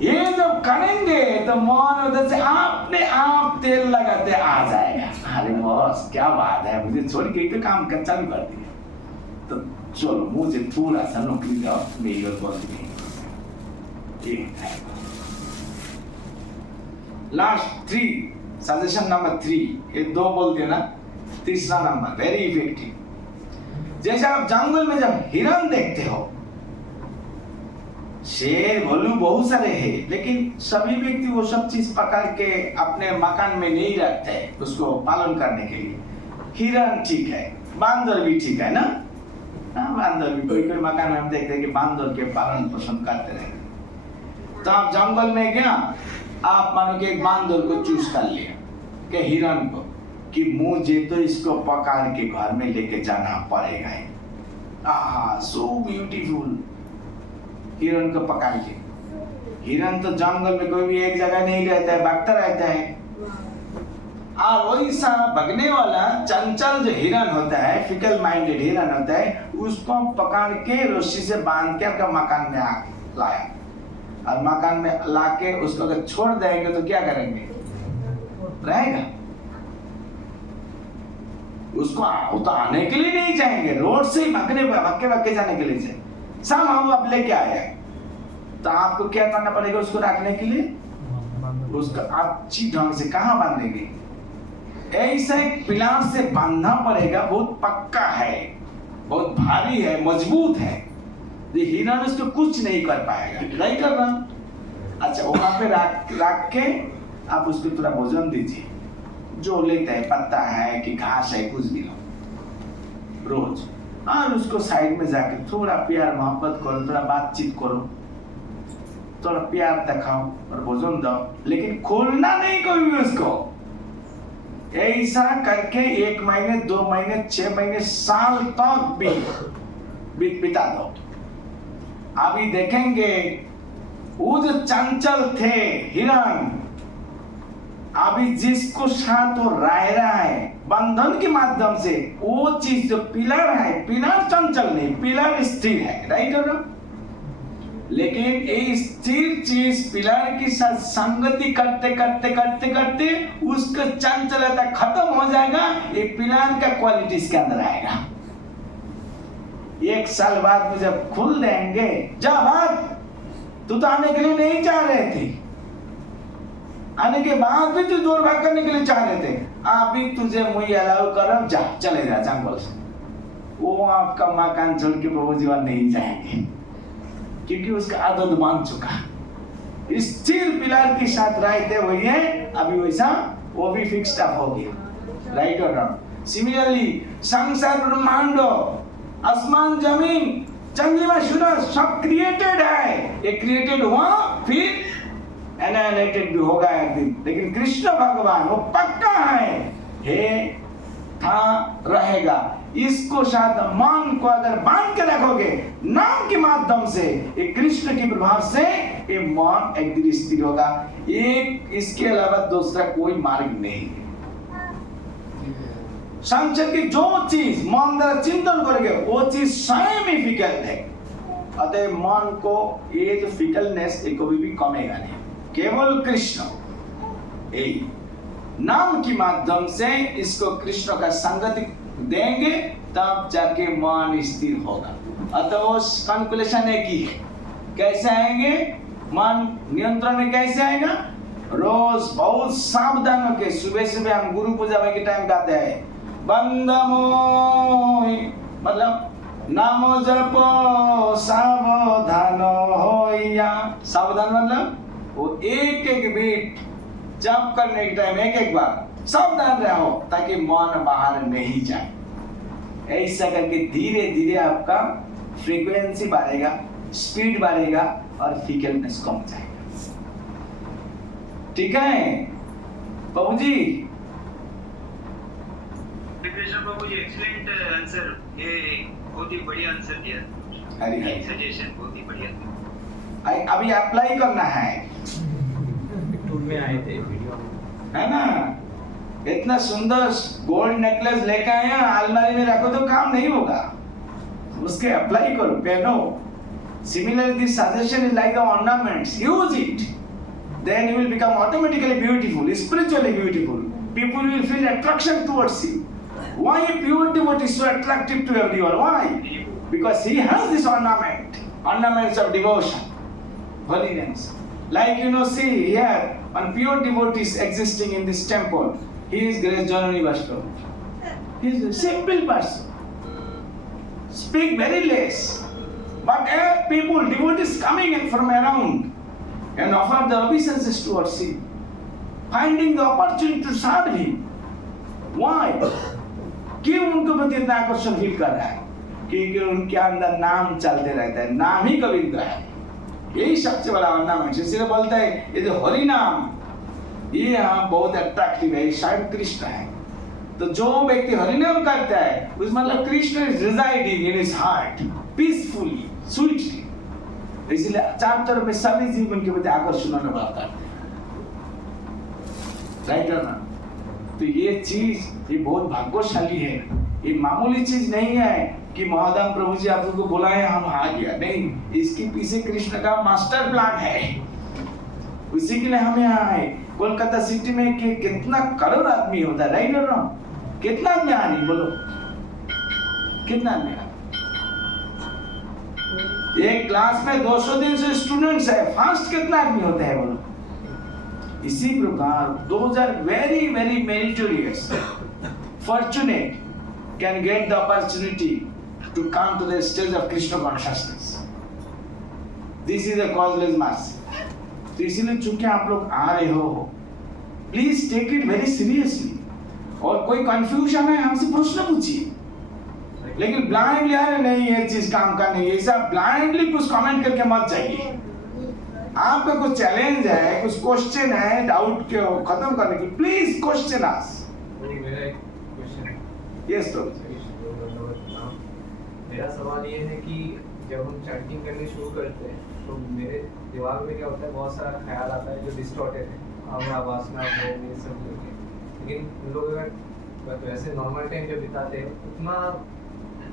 ये जब करेंगे तो मन उधर से अपने आप तेल लगाते आ जाएगा, अरे बॉस क्या बात है, मुझे छोड़ के तो काम कर चालू कर दिया, तो चलो मुझे थोड़ा सा नौकरी दो, मेरी और बोल दी। लास्ट 3 सजेशन नंबर 3, ये 2 बोल दिया ना, तीसरा नंबर वेरी इफेक्टिव। जैसे आप जंगल में जब हिरन देखते हो, शेर भालू बहुत सारे हैं, लेकिन सभी व्यक्ति वो सब चीज पकड़ के अपने मकान में नहीं रखते हैं उसको पालन करने के लिए। हिरन ठीक है, बांदर भी ठीक है ना, बांदर भी कोई कोई मकान में हम देखते हैं कि बांदर के पालन पोषण करते रहते। तो आप जंगल में गया, आप मानो कि एक बांदर को चूज कर लिया कि हिरन को, कि मुझे तो इसको पकड़ के घर में लेके जाना पड़ेगा। सो ब्यूटीफुल, हिरन को पकड़ के। हिरन तो जंगल में कोई भी एक जगह नहीं रहता है, भागता रहता है। और वैसा भगने वाला चंचल जो हिरन होता है, फिकल माइंडेड हिरन होता है, उसको पकड़ के रस्सी से बांध के अपना मकान में लाया, और मकान में लाके उसको अगर छोड़ देंगे तो क्या करेंगे, रहेगा उसको वो तो आने के लिए नहीं जाएंगे, रोड से ही भक्के जाने के लिए चाहिए। सब हम अब लेके आए, तो आपको क्या करना पड़ेगा उसको रखने के लिए, उसको अच्छी ढंग से कहाँ बांधेंगे, ऐसा एक पिलार से बांधना पड़ेगा, बहुत पक्का है, बहुत भारी है, मजबूत है, ये हिरन उसको कुछ नहीं कर पाएगा, नहीं कर रहा। अच्छा, वहां पे रख के आप उसको थोड़ा भोजन दीजिए, जो लेता है, पत्ता है कि घास है, कुछ भी लो रोज, और उसको साइड में जाके थोड़ा प्यार मोहब्बत करो, थोड़ा बातचीत करो, थोड़ा प्यार दिखाओ और भोजन दो, लेकिन खोलना नहीं कोई भी उसको। ऐसा करके 1 महीने 2 महीने 6 महीने साल तक भी बिता दो। अभी देखेंगे वो जो चंचल थे हिरन, अभी जिसको साथ वो रह रहा है बंधन के माध्यम से, वो चीज जो पिलर है, पिलर चंचल नहीं, पिलर स्थिर है, राइट और रॉन्ग? लेकिन ये स्थिर चीज पिलर की साथ संगति करते करते करते करते उसका चंचलता खत्म हो जाएगा, ये पिलर का क्वालिटी इसके अंदर आएगा। 1 साल बाद में जब खुल देंगे, जा भाग, तू तो आने के लिए नहीं चाह रहे थे, आने के बाद भी तू दूर भाग करने के लिए चाह रहे थे, अभी तुझे मुझे अलाउ करो, जा, चले जा जंगल से। वो आपका मकान छोड़ के प्रभु जीवन नहीं जाएंगे, क्योंकि उसका आदत मान चुका, स्थिर पिलर के साथ रहते हुए अभी वैसा वो भी फिक्स्ड अप हो गया, राइट और रॉन्ग? सिमिलरली संसार ब्रह्मांड, आसमान जमीन चंद्रमा सूरज सब क्रिएटेड है, ये क्रिएटेड हुआ फिर एनालाइटेड भी होगा एक दिन, लेकिन कृष्ण भगवान वो पक्का है, था रहेगा। इसको शायद मन को अगर बांध के रखोगे नाम के माध्यम से, ये कृष्ण के प्रभाव से ये मन एक दिन स्थिर होगा। एक इसके अलावा दूसरा कोई मार्ग नहीं है। संसार की जो चीज मन द्वारा चिंतन करोगे वो चीज स्वयं ही फिकल है। अतः मन को ये जो फिकलनेस ये कभी भी कमेगा नहीं, केवल कृष्ण यही नाम के माध्यम से इसको कृष्ण का संगति देंगे तब जाके मन स्थिर होगा। अतः वो कैलकुलेशन एक ही है। कैसे आएंगे मन नियंत्रण में, कैसे आएगा? रोज बहुत सावधान होके सुबह सुबह हम गुरु पूजा के टाइम गाते हैं बंदमोय, मतलब नामो जपो सावधान होइया। सावधान मतलब वो एक एक बीट जप करने के टाइम एक एक बार सावधान रहो ताकि मन बाहर नहीं जाए। ऐसा करके धीरे धीरे आपका फ्रीक्वेंसी बढ़ेगा, स्पीड बढ़ेगा और फिकलनेस कम जाएगा। ठीक है बाबू जी? कृष्ण बाबू जी एक्सीलेंट आंसर, ये बहुत ही बढ़िया आंसर दिया। हरी हरी सजेशन बहुत ही बढ़िया। अभी अप्लाई करना है, टूर में आए थे वीडियो है ना? इतना सुंदर गोल्ड नेकलेस लेके आए हैं, अलमारी में रखो तो काम नहीं होगा, उसके अप्लाई करो, पहनो। Similarly, this suggestion is like the ornaments. Use it. Then you will become automatically beautiful, spiritually beautiful. People will feel attraction towards you. Why a pure devotee is so attractive to everyone? Why? Because he has this ornament, ornaments of devotion, holiness. Like see here, one pure devotee is existing in this temple. He is Grace Janani Vaishnava. He is a simple person. Speak very less. But people, devotees coming in from around and offer the obeisances towards him, finding the opportunity to serve him. Why? क्यों उनको प्रति इतना आकर्षण फील कर रहा है? क्योंकि उनके अंदर नाम चलते रहता है, नाम ही गोविंद है। यही सबसे बड़ा ऑर्नामेंट। इसलिए बोलते हैं ये जो हरि नाम ये बहुत अट्रैक्टिव है, शायद कृष्ण है। तो जो व्यक्ति हरिनाम करता है उस मतलब Krishna is residing in his heart peacefully, sweetly. इसलिए चारों तरफ में सभी जीवन के प्रति आकर्षण अनुभव है। राइट है ना? तो ये चीज ये बहुत भाग्यशाली है। ये मामूली चीज नहीं है कि महादाम प्रभु जी आप लोगों को बुलाए हम आ गया, नहीं। इसके पीछे कृष्ण का मास्टर प्लान है, उसी के लिए हम यहाँ आए। कोलकाता सिटी में कितना करोड़ आदमी होता है, राइट और रॉन्ग? कितना ज्ञानी बोलो, कितना ज्ञानी? एक क्लास में 200-300 स्टूडेंट्स है, फास्ट कितना आदमी होता है बोलो? इसी प्रकार those are very very meritorious, fortunate can get the opportunity to come to the stage of Krishna consciousness. This is a causeless mercy. तो इसीलिए चूंकि आप लोग आ रहे हो, please take it very seriously. और कोई कंफ्यूजन है हमसे प्रश्न पूछिए, लेकिन ब्लाइंडली अरे नहीं ये चीज काम का नहीं, ऐसा ब्लाइंडली कुछ कमेंट करके मत जाइए। आपका कुछ चैलेंज है, कुछ क्वेश्चन है, डाउट के खत्म करने की, प्लीज क्वेश्चन आस्क। मेरा एक क्वेश्चन है। यस तो मेरा सवाल ये है कि जब हम चैंटिंग करनी शुरू करते हैं तो मेरे दिमाग में क्या होता है, बहुत सारा ख्याल आता है जो डिस्टॉर्टेड है, हमरा वासना है ये सब लेके। लेकिन लोग अगर वैसे नॉर्मल टाइम जब बिताते हैं उतना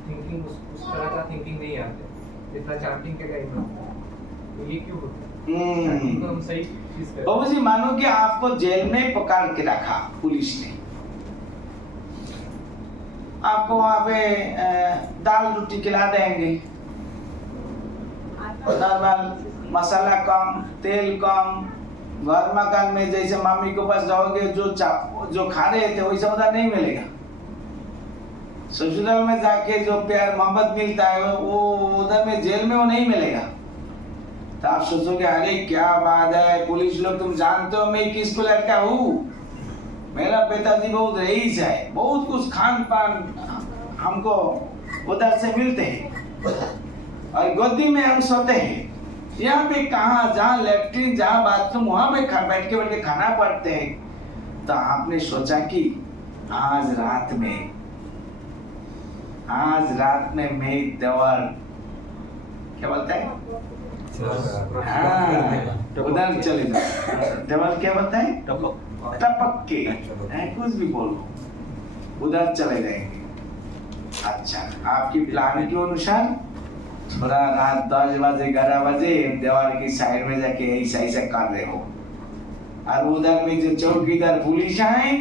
थिंकिंग उस तरह का थिंकिंग नहीं आते जितना चैंटिंग के टाइम में होता है। तो ये क्यों होता है? चैंटिंग को हम सही चीज करते हैं। बाबू जी मानो कि आपको जेल में पकड़ के रखा पुलिस ने, आपको वहां पे दाल रोटी खिला देंगे, नॉर्मल मसाला कम, तेल कम, घर मकान में जैसे मम्मी के पास जाओगे जो खा रहे थे वैसा उधर नहीं मिलेगा। ससुराल में जाके जो प्यार मोहब्बत मिलता है वो उधर में जेल में वो नहीं मिलेगा। तो आप सोचोगे अरे क्या बात है, पुलिस लोग तुम जानते हो मैं किसको लड़का हूँ, मेरा पिताजी बहुत रईस है, बहुत कुछ खान पान हमको उधर से मिलते हैं। और गोदी में हम सोते हैं। यहाँ पे कहाँ, जहाँ लेफ्टिन, जहाँ बाथरूम, वहां पे बैठ के खाना पड़ते हैं। तो आपने सोचा कि आज रात में मैं देवर, क्या बोलता है, हाँ, उधर चले जाओ। देवर क्या बोलता है, टपक के, कुछ भी बोलो, उधर चले जाएंगे। अच्छा, आपकी प्लान के अनुसार थोड़ा रात 10 बजे 11 बजे दीवार की साइड में जाके ऐसा ऐसा कर रहे हो, और उधर में जो चौकीदार पुलिस आए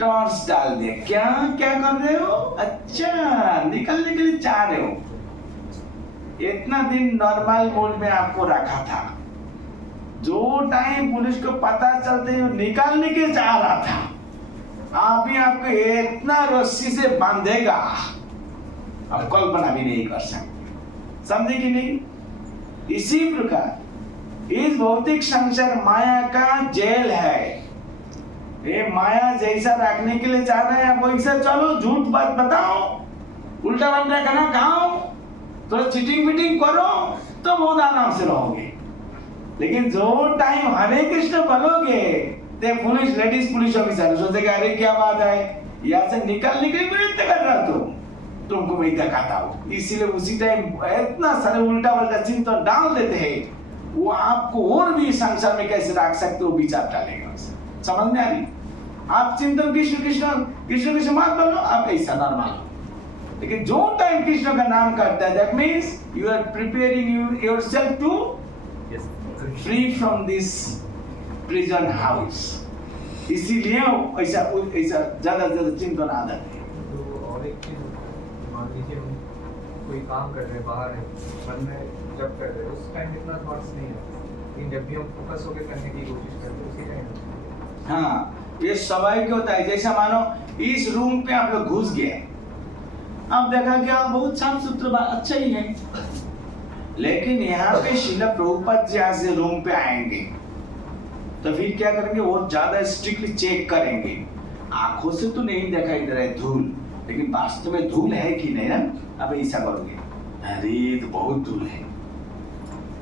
टॉर्च डाल दे, क्या क्या कर रहे हो, अच्छा निकलने के लिए चाह रहे हो। इतना दिन नॉर्मल मोड में आपको रखा था, जो टाइम पुलिस को पता चलते ही निकालने के चाह रहा था, आप ही आपको इतना रस्सी से बांधेगा, आप कल्पना भी नहीं कर सकते। समझे कि नहीं? इसी प्रकार इस भौतिक संसार माया का जेल है। ये माया जैसा रखने के लिए चाह रहे हैं आप वैसा चलो, झूठ बात बताओ, उल्टा पल्टा खाना खाओ, थोड़ा चीटिंग वीटिंग करो तो बहुत आराम से रहोगे। लेकिन जो टाइम हरे कृष्ण बोलोगे ते पुलिस, लेडीज पुलिस ऑफिसर सोचेगा अरे क्या बात है, यहाँ से निकलने के लिए प्रयत्न कर रहा तुमको मैं दिखाता हूँ। इसीलिए उसी टाइम इतना सारे उल्टा पल्टा चिंतन डाल देते हैं, वो आपको और भी संसार में कैसे रख सकते हो विचार डालेगा। समझ में आ रही? आप चिंतन कृष्ण कृष्ण कृष्ण कृष्ण मत बोलो, आप ऐसा नॉर्मल हो। लेकिन जो टाइम कृष्ण का नाम करता है, that means you are preparing yourself to free from this prison house. इसीलिए ऐसा ऐसा ज्यादा चिंतन आदत है। तो और एक चीज, मान लीजिए हम कोई काम कर रहे हैं बाहर है, मन में जब कर रहे हैं उस टाइम इतना थॉट्स नहीं है, लेकिन जब भी हम फोकस होकर करने की कोशिश करते हैं उसी टाइम। हाँ, ये स्वाभाविक होता है। जैसा मानो इस रूम पे आप लोग घुस गए, आप देखा कि बहुत साफ सुथरा अच्छा ही है, लेकिन यहाँ पे श्रील प्रभुपाद जी आज रूम पे आएंगे तो फिर क्या करेंगे, वो ज्यादा स्ट्रिक्टली चेक करेंगे। आंखों से तो नहीं दिखाई दे रहा है धूल, लेकिन वास्तव में धूल है कि नहीं ना, अब ऐसा करोगे, अरे तो बहुत धूल है।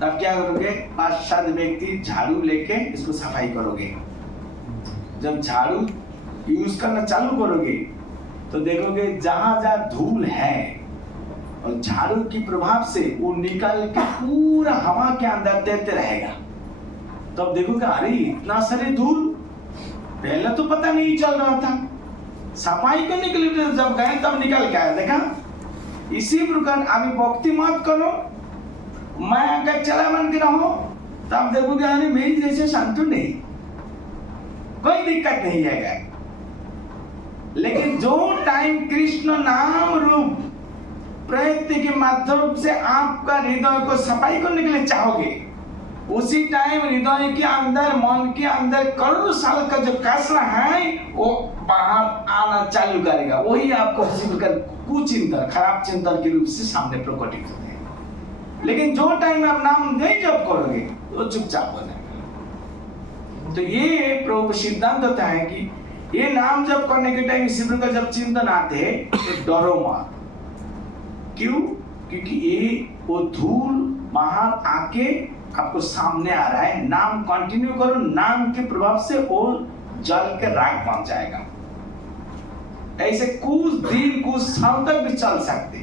तब क्या करोगे, 5-7 व्यक्ति झाड़ू लेके इसको सफाई करोगे। जब झाड़ू यूज करना चालू करोगे तो देखोगे जहां जहां धूल है और झाड़ू की प्रभाव से वो निकल के पूरा हवा के अंदर देते रहेगा। तब देखोगे अरे इतना सारे धूल, पहले तो पता नहीं चल रहा था, सफाई करने के लिए जब गए तब निकल के आया। देखा, इसी प्रकार अभी भक्ति मत करो, मैं का चला मन के रहो, तब देखोगे अरे मेरी जैसे शांति नहीं, कोई दिक्कत नहीं है। लेकिन जो टाइम कृष्ण नाम रूप प्रयत्न के माध्यम से आपका हृदय को सफाई करने के लिए चाहोगे, उसी टाइम हृदय के अंदर, मन के अंदर करोड़ों साल का जो कचरा है वो बाहर आना चालू करेगा। वही आपको किसी प्रकार कुचिंतन, खराब चिंतन के रूप से सामने प्रकटित होते हैं। लेकिन जो टाइम आप नाम नहीं जप करोगे तो चुपचाप हो जाएगा। तो ये प्रभु सिद्धांत होता है कि ये नाम जप करने के टाइम इसी प्रकार जब चिंतन आते हैं तो डरो मत। क्यों? क्योंकि ये वो धूल बाहर आके आपको सामने आ रहा है। नाम कंटिन्यू करो, नाम के प्रभाव से वो जल के राख बन जाएगा। ऐसे कुछ दिन कुछ साल तक भी चल सकते।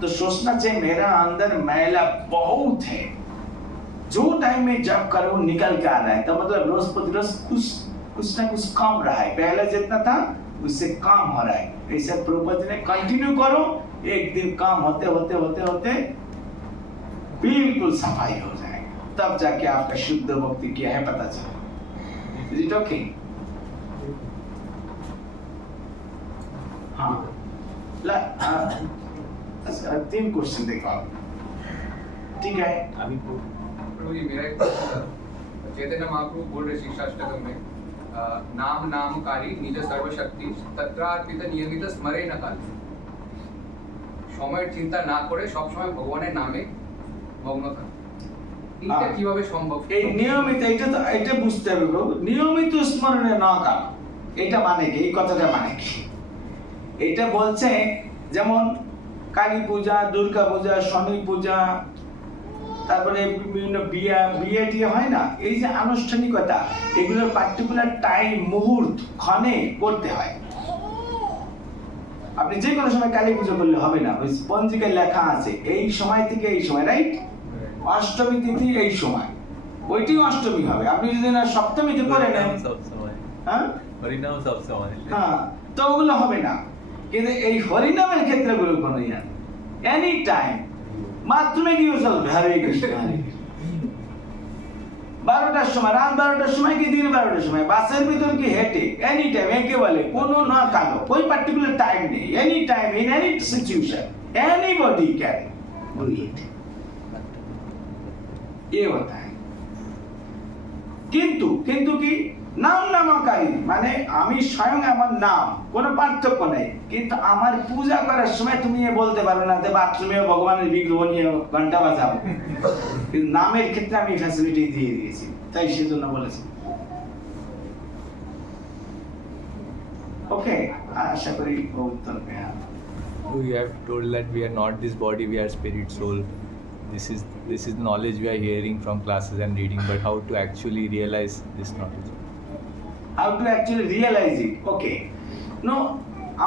तो सोचना चाहिए मेरा अंदर मैला बहुत है, जो टाइम में जब करो निकल के आ रहा है, तो मतलब रोज प्रतिरोज कुछ ना कुछ कम रहा है, पहले जितना था उससे कम हो रहा है। ऐसे प्रभुपाद जी ने कंटिन्यू करो, एक दिन काम होते होते होते होते बिल्कुल सफाई हो जाएगा। तब जाके आपका शुद्ध भक्ति क्या है पता चले। Is it okay? हाँ, 3 क्वेश्चन देखो आप, ठीक है? अभी प्रभु जी मेरा एक प्रश्न था। चैतन्य महाप्रभु बोल रहे शिक्षाष्टकम में नाम नामकारी निज सर्वशक्ति तत्रार्पित नियमित स्मरे न काले, সময়ের চিন্তা না করে সব সময় ভগবানের নামে মগ্ন থাকা, এটা কিভাবে সম্ভব? এই নিয়মিত, এটা বুঝতে হবে গো, নিয়মিত স্মরণে না কারণ এটা মানে কি, এই কথাটা মানে কি? এটা বলছে যেমন কালী পূজা, দুর্গা পূজা, শনি পূজা, তারপরে বিভিন্ন বিয়ে টিয়ে হয় না, এই যে আনুষ্ঠানিকতা, এগুলোর পার্টিকুলার টাইম, মুহূর্ত, ক্ষণে করতে হয়। আপনি যে কোনো সময় কালী পুজো করলে হবে না, ওই পঞ্জিকায় লেখা আছে এই সময় থেকে এই সময়, রাইট? অষ্টমী তিথি এই সময়, ওইটি অষ্টমী হবে। আপনি যদি না সপ্তমীতে করে নেন, হ্যাঁ হ্যাঁ, তো ওগুলো হবে না। কিন্তু এই হরিনামের ক্ষেত্রে গুলো কোনো ইয়া এনি টাইম বাথরুমে গিয়ে চলবে হরে কৃষ্ণ হরে কৃষ্ণ। 12টার সময়, রাত 12টার সময় কি দিন 12টার সময়, বাসের ভিতর কি হেঁটে, এনি টাইম, একে বলে কোনো না কালো, কোই পার্টিকুলার টাইম নেই, any time in any situation anybody can do it, ये होता है। কিন্তু কি নাম নামাকারী মানে আমি স্বয়ং আমার নাম, কোনো পার্থক্য নেই, কিন্তু আমার পূজা করার সময় তুমি বলতে পারো না যে বাথরুমেও ভগবানের বিগ্রহ নিয়ে ঘন্টা বাজাও, কিন্তু নামের ক্ষেত্রে আমি ফ্যাসিলিটি দিয়ে দিয়েছি, তাই সেজন্য বলেছি। ওকে, আশা করি উত্তর পেয়ে। You have told that we are not this body, we are spirit, soul. This is knowledge we are hearing from classes and reading, but how to actually realize this knowledge? How to actually realize it? Okay. No,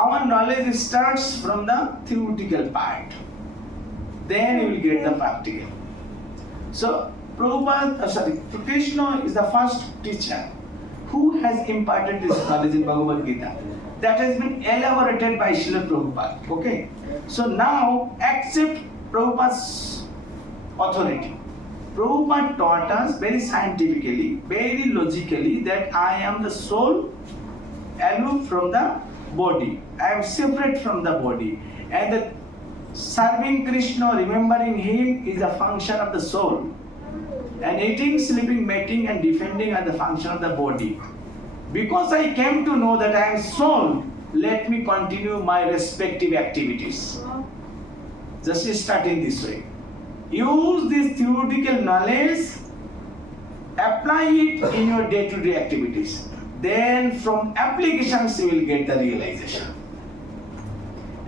our knowledge starts from the theoretical part. Then you will get the practical. So, Krishna is the first teacher who has imparted this knowledge in Bhagavad Gita. That has been elaborated by Srila Prabhupada. Okay. So now accept Prabhupada's authority. Prabhupada taught us very scientifically, very logically that I am the soul aloof from the body. I am separate from the body. And that serving Krishna, remembering him is a function of the soul. And eating, sleeping, mating and defending are the function of the body. Because I came to know that I am soul, let me continue my respective activities. Just start in this way. Use this theoretical knowledge, apply it in your day-to-day activities. Then from applications you will get the realization.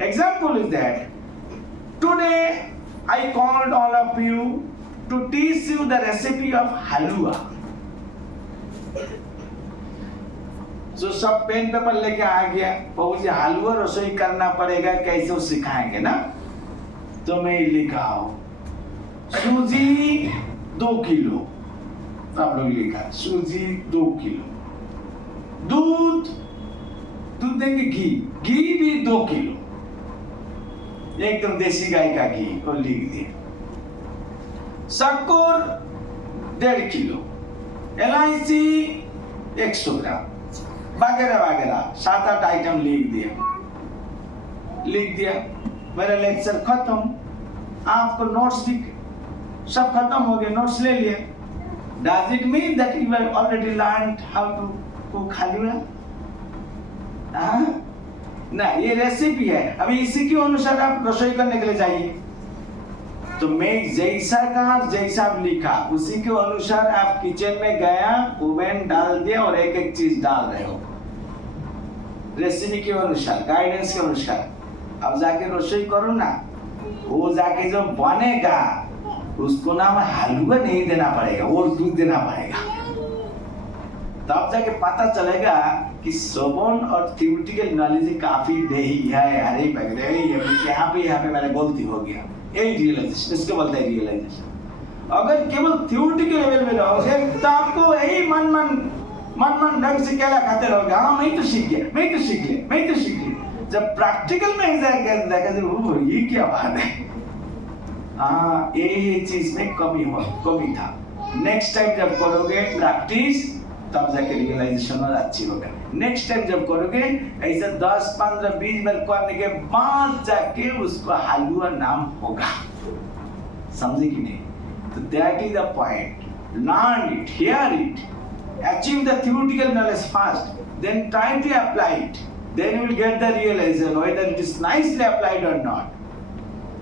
Example is that today I called all of you to teach you the recipe of halwa. जो सब पेन पेपर लेके आ गया, बाबू जी हलवा रसोई करना पड़ेगा, कैसे सिखाएंगे ना? तो मैं लिखा हूं सूजी 2 किलो, आप लोग लिखा सूजी 2 किलो, दूध देंगे, घी भी 2 किलो, एकदम देसी गाय का घी, और लिख दिया। शक्कर 1.5 किलो, इलायची 100 ग्राम, वगैरह 7-8 आइटम लिख दिया। मेरा लेक्चर खत्म, आपको नोट्स भी सब खत्म हो गए, नोट्स ले लिए। Does it mean that you have already learned how to cook halwa? ना, ये रेसिपी है, अभी इसी के अनुसार आप रसोई करने के लिए जाइए। तो मैं जैसा कहा, जैसा लिखा, उसी के अनुसार आप किचन में गया, ओवन डाल दिया और एक चीज डाल रहे हो, रेसिपी के अनुसार, गाइडेंस के अनुसार। अब जाके रसोई करो ना, वो जाके जो बनेगा उसको नाम हलवा नहीं देना पड़ेगा, और दूध देना पड़ेगा। तब जाके पता चलेगा कि श्रवण और थियोरिटिकल नॉलेज काफी नहीं है। अरे यहाँ पे मेरा गलती हो गया, यही रियलाइजेशन, इसको बोलते हैं रियलाइजेशन। अगर केवल थियोरिटिकल लेवल में रहोगे तो आपको यही मन ढंग से केला खाते रहोगे, हाँ मैं तो सीख गया, मैं तो सीख लिया। जब प्रैक्टिकल में देखा ये क्या बात है, हाँ ये चीज में कमी था। नेक्स्ट टाइम जब करोगे प्रैक्टिस, तब जाके रियलाइजेशन और अच्छी होगा। नेक्स्ट टाइम जब करोगे ऐसा 10, 15, 20 बार करने के बाद जाके उसको हलवा नाम होगा, समझे कि नहीं? तो that is the point, learn it, here it, achieve the theoretical knowledge first, then try to apply it, then you will get the realization whether it is nicely applied or not.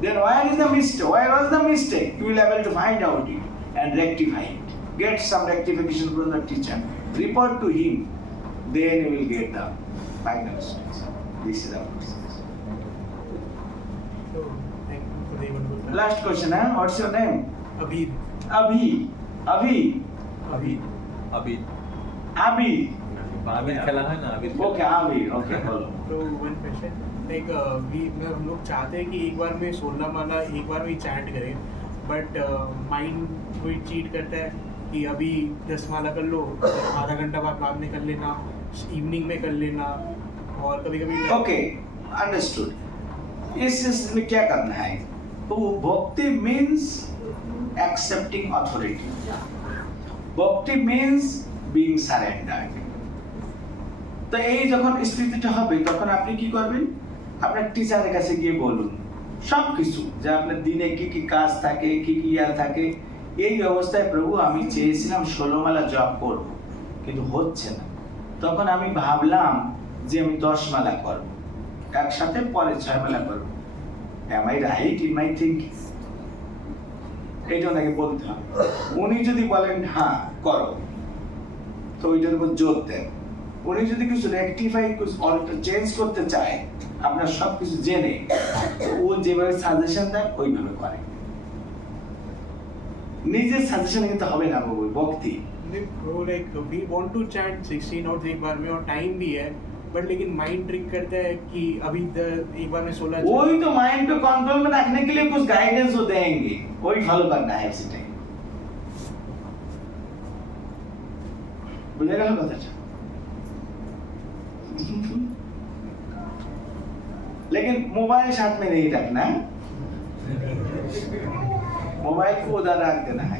Then where is the mistake, where was the mistake, you will be able to find out it and rectify it, get some rectification from the teacher, report to him, then you will get the final stage. This is the process. Last question, what's your name? अभी अभी अभी अभी अभी अभी अभी खेला है ना अभी ओके अभी ओके बोलो तो वन क्वेश्चन लाइक हम लोग चाहते हैं कि एक बार में 16 माला एक बार में चैंट करें बट माइंड कोई चीट करता है कि अभी 10 माला कर लो आधा घंटा बाद में कर लेना इवनिंग में कर लेना और कभी कभी ओके अंडरस्टूड इस स्थिति में क्या करना है तो भक्ति मीन्स एक्सेप्टिंग अथॉरिटी भक्ति मीन्स বিং সারেন্ডার্ড তো এই যখন স্থিতিটা হবে তখন আপনি কি করবেন আপনার টিচারের কাছে গিয়ে বলুন সব কিছু যে আপনার দিনে কি কি কাজ থাকে কি কি ইয়ার থাকে এই অবস্থায় প্রভু আমি চেয়েছিলাম 16 মালা জপ করব কিন্তু হচ্ছে না তখন আমি ভাবলাম যে আমি 10 মালা করব একসাথে পরে 6 মালা করব am I right in my thinking এটা ওনাকে বলতে হবে উনি যদি বলেন হ্যাঁ করো তো ওইটার উপর জোর দেন উনি যদি কিছু রেকটিফাই কিছু অল্টার চেঞ্জ করতে চায় আপনার সব কিছু জেনে ও যেভাবে সাজেশন দেয় ওইভাবে করে নিজের সাজেশন কিন্তু হবে না বাবু ভক্তি वो like we want to chant 16 notes एक बार में और टाइम भी है बट लेकिन माइंड ट्रिक करता है कि अभी एक बार में 16 वही तो माइंड को कंट्रोल में रखने के लिए कुछ गाइडेंस वो देंगे वही फॉलो करना है उसी टाइम बुझेगा ना बताचा लेकिन मोबाइल साथ में नहीं रखना मोबाइल को उधर रख देना है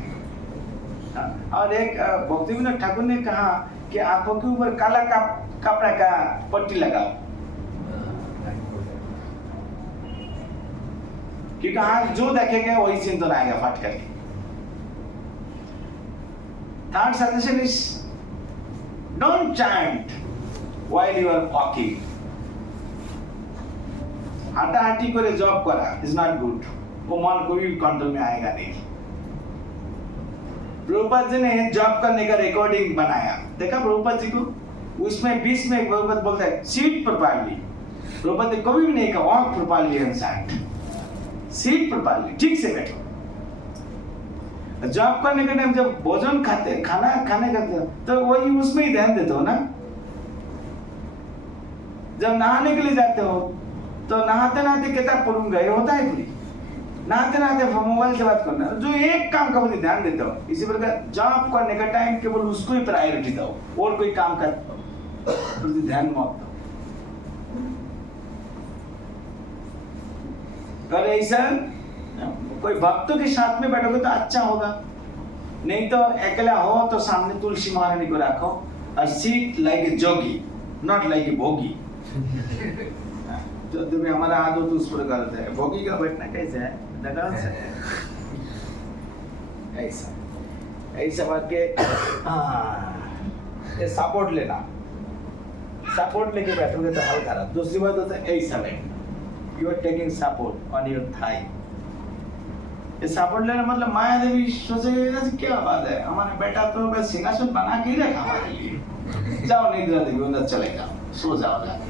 और एक भक्ति विनोद ठाकुर ने कहा कि आंखों के ऊपर काला कपड़ा का पट्टी लगाओ क्योंकि आंख जो देखेगा वही चिंतन आएगा फट करके third suggestion is don't chant while you are walking हाटाहाटी करे जॉब करा इज नॉट गुड वो मन कोई कंट्रोल में आएगा नहीं प्रभुपाद जी ने जॉब करने का रिकॉर्डिंग बनाया देखा प्रभुपाद जी को उसमें बीच में प्रभुपाद बोलता है सीट प्रॉपर्ली प्रभुपाद ने कभी भी नहीं कहा walk properly and set seat properly ठीक से बैठो जॉब करने के टाइम जब भोजन खाते खाना खाने का तो वही उसमें ही ध्यान देते हो ना जब नहाने के लिए जाते हो तो नहाते नहाते किताब पढ़ूंगा ये होता है कोई नहाते नहाते मोबाइल से बात करना जो एक काम का प्रति ध्यान देते हो इसी प्रकार जॉब करने का टाइम केवल उसको ही प्रायोरिटी दो और कोई काम का प्रति ध्यान मत दो और ऐसा कोई भक्तों के साथ में बैठोगे तो अच्छा होगा नहीं तो अकेला हो तो सामने तुलसी महारानी को रखो और seat like a Jogi not like a भोगी जो में हमारा आदत उस प्रकार है भोगी का बैठना कैसे है लगा ऐसा ऐसा बात के ये सपोर्ट लेना सपोर्ट लेके बैठोगे तो हल्का रहा दूसरी बात होता है ऐसा बैठना you are taking support on your thigh ये सपोर्ट लेना मतलब माया देवी सोचेगा क्या बात है हमारा बेटा तो बस सिंहासन बना के ही रखा हमारे लिए जाओ निद्रा देवी उधर चले जाओ सो जाओ जाके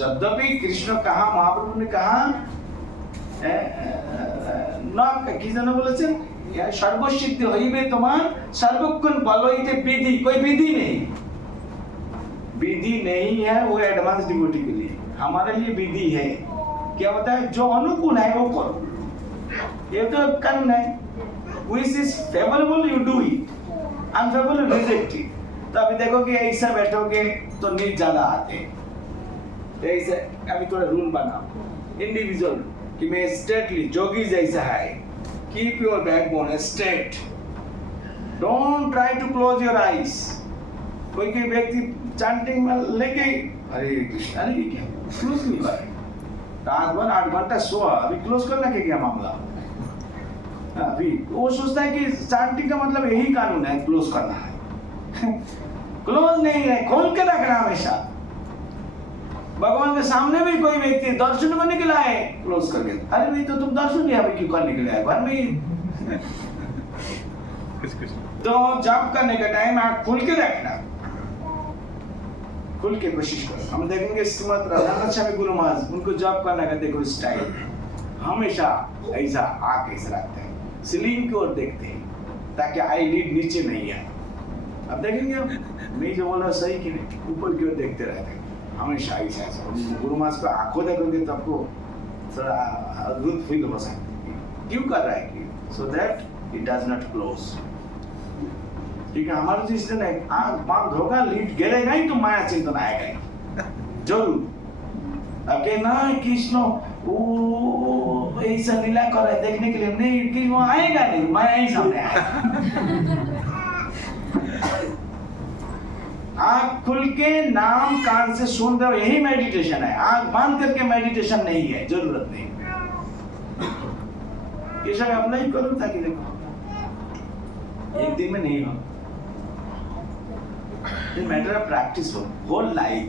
यद्यपि कृष्ण कहा महाप्रभु ने कहा কি যেন বলেছেন সর্বসিদ্ধি হইবে তোমার सर्वक्षण बल হইতে विधि कोई विधि नहीं विधि नहीं है वो एडवांस डिवोटी के लिए हमारे लिए विधि है क्या होता है जो अनुकूल है वो करो ये तो कानून है which is favorable you do it unfavorable reject it तो अभी देखोगे ऐसा बैठोगे तो नींद ज्यादा आते हैं ऐसे अभी थोड़ा रूल बनाओ इंडिविजुअल कि मैं स्ट्रेटली जोगी जैसा है keep your backbone straight don't try to close your eyes कोई कोई व्यक्ति चैंटिंग में लेके हरे कृष्ण अरे क्या क्लोज नहीं कर रात भर 8 घंटा सोआ अभी क्लोज करना क्या मामला अभी वो सोचता है कि चैंटिंग का मतलब यही कानून है क्लोज करना है क्लोज नहीं है खोल के रखना हमेशा भगवान के सामने भी कोई व्यक्ति दर्शन करने के लिए आए क्लोज करके अरे भाई तो तुम दर्शन यहाँ पे क्यों करने के लिए आए घर में तो जॉब करने का टाइम आँख खुल के रखना खुल के कोशिश करो हम देखेंगे श्रीमद राधानाथ स्वामी गुरु महाराज उनको जॉब करने का देखो स्टाइल हमेशा ऐसा आंख ऐसा रखते हैं, सीलिंग की ओर देखते हैं ताकि आईलिड नीचे नहीं आए। अब देखेंगे आप, मैं जो बोला सही कि नहीं, ऊपर की ओर देखते रहते हैं हमेशा ऐसा ऐसा। गुरु महाराज को आंखों देखोगे तो आपको थोड़ा अद्भुत फील हो सकती है। क्यों कर रहा है कि so that it does not close. ठीक है, हमारा डिसीजन है, आंख बंद होगा, लीड गिरेगा ही तो माया चिंतन आएगा ही जरूर। अके ना कृष्ण वो ऐसा लीला कर रहा है देखने के लिए, नहीं कि वो आएगा नहीं, माया ही सामने आएगा। आंख खुल के नाम कान से सुन रहे हो, यही मेडिटेशन है। आंख बंद करके मेडिटेशन नहीं है, जरूरत नहीं। ये सब अपना ही करो ताकि देखो एक दिन में नहीं हो। ये मैटर ऑफ प्रैक्टिस हो, whole life.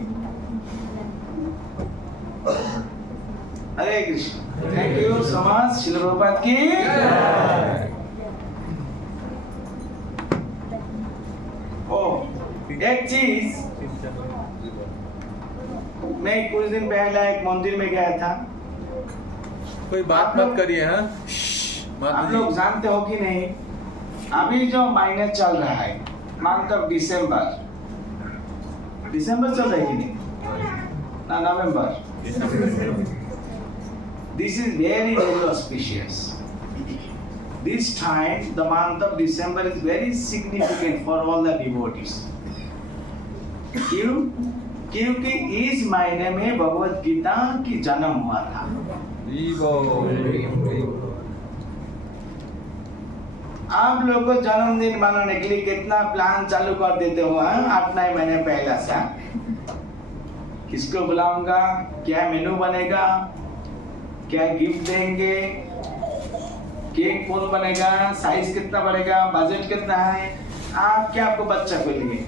Hare Krishna. Thank you so much. Srila Prabhupada की एक चीज, मैं कुछ दिन पहले एक मंदिर में गया था। कोई बात मत करिए। हाँ, आप लोग जानते हो कि नहीं, अभी जो महीने चल रहा है मंथ ऑफ दिसंबर, दिसंबर चल रहा है कि नहीं ना November? This is very very auspicious. This time the month of December is very significant for all the devotees. क्यों? क्योंकि इस महीने में भगवत गीता की जन्म हुआ था। आप लोग को जन्मदिन मनाने के लिए कितना प्लान चालू कर देते हो 8-9 महीने पहले से। किसको बुलाऊंगा, क्या मेनू बनेगा, क्या गिफ्ट देंगे, केक कौन बनेगा, साइज कितना बढ़ेगा, बजट कितना है, आप क्या आपको बच्चा को लिए।